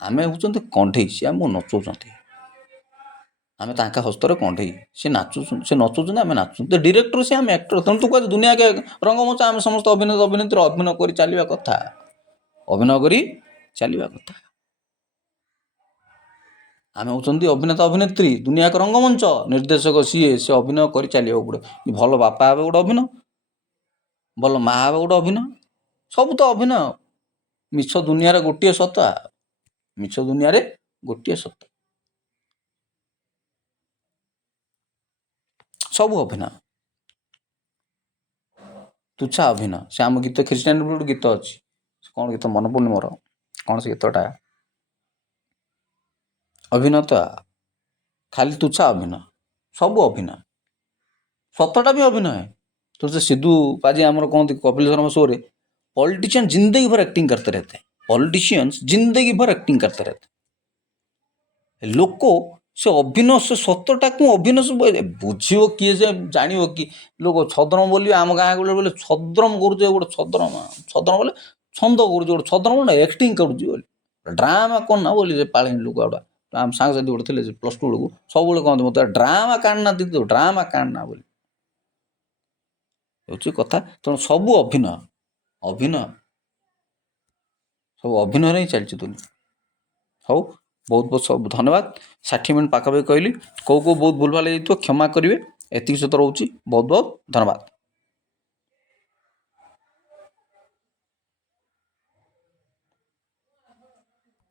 ଆମେ ହେଉଛନ୍ତି କଣ୍ଢେଇ, ସେ ଆମକୁ ନଚଉଛନ୍ତି। ଆମେ ତାଙ୍କ ହସ୍ତରେ କଣ୍ଢେଇ, ସେ ନଚୁଛନ୍ତି, ଆମେ ନାଚୁଛନ୍ତି। ଡିରେକ୍ଟର ସେ, ଆମେ ଆକ୍ଟର। ତେଣୁ ତୁ କୁହ ଦୁନିଆକେ ରଙ୍ଗମଞ୍ଚ, ଆମେ ସମସ୍ତେ ଅଭିନେତ୍ରୀ ଅଭିନୟ କରି ଚାଲିବା କଥା। ଆମେ ହେଉଛନ୍ତି ଅଭିନେତା ଅଭିନେତ୍ରୀ, ଦୁନିଆକ ରଙ୍ଗମଞ୍ଚ। ନିର୍ଦ୍ଦେଶକ ସିଏ, ସେ ଅଭିନୟ କରି ଚାଲିବାକୁ ପଡ଼ିବ। ଭଲ ବାପା ହେବେ ଗୋଟେ ଅଭିନୟ, ଭଲ ମା ହେବେ ଗୋଟେ ଅଭିନୟ, ସବୁ ତ ଅଭିନୟ। ମିଛ ଦୁନିଆରେ ଗୋଟିଏ ସତ, ସବୁ ଅଭିନୟ, ତୁଚ୍ଛା ଅଭିନୟ। ସେ ଆମ ଗୀତ, ଖ୍ରୀଷ୍ଟିଆନ ଗୋଟେ ଗୀତ ଅଛି, କ'ଣ ଗୀତ ମନେ ପଡ଼ୁନି ମୋର, କ'ଣ ସେ ଗୀତଟା, ଅଭିନୟ ତ ଖାଲି ତୁଚ୍ଛା ଅଭିନୟ, ସବୁ ଅଭିନୟ, ସତଟା ବି ଅଭିନୟ। तो सिद्धू पाजी आमर कहते कपिल शर्मा शो रे, पॉलिटिशियन जिंदगी भर एक्टिंग करते रहते हैं, पॉलिटिशियंस जिंदगी भर एक्टिंग करते रहते हैं। लोक से अभिनय, से सतटा को अभिनय सब बुझो किए से जान कि लोक छद्रम बोली आम गाँ गले बोले छद्रम कर गोटे छद्रम बोले छंद कर गोटे छद्रम गोटे एक्टिंग कर ड्रामा करना बोली पाले लोक गुड़ा आम सांग साथी गोटे थे प्लस टू बेलू सब कहते मत ड्रामा काढ़ना दीदी ड्रामा काढ़ना बोली हूँ कथा। तेणु सबू अभिनय सब अभिनय ही चलती दुनिया। हौ बहुत बहुत सब धन्यवाद। 60 मिनट पाखापाखि कहली, कौ बहुत भूल भाल क्षमा करेंगे। एति सहित रोचे बहुत बहुत धन्यवाद।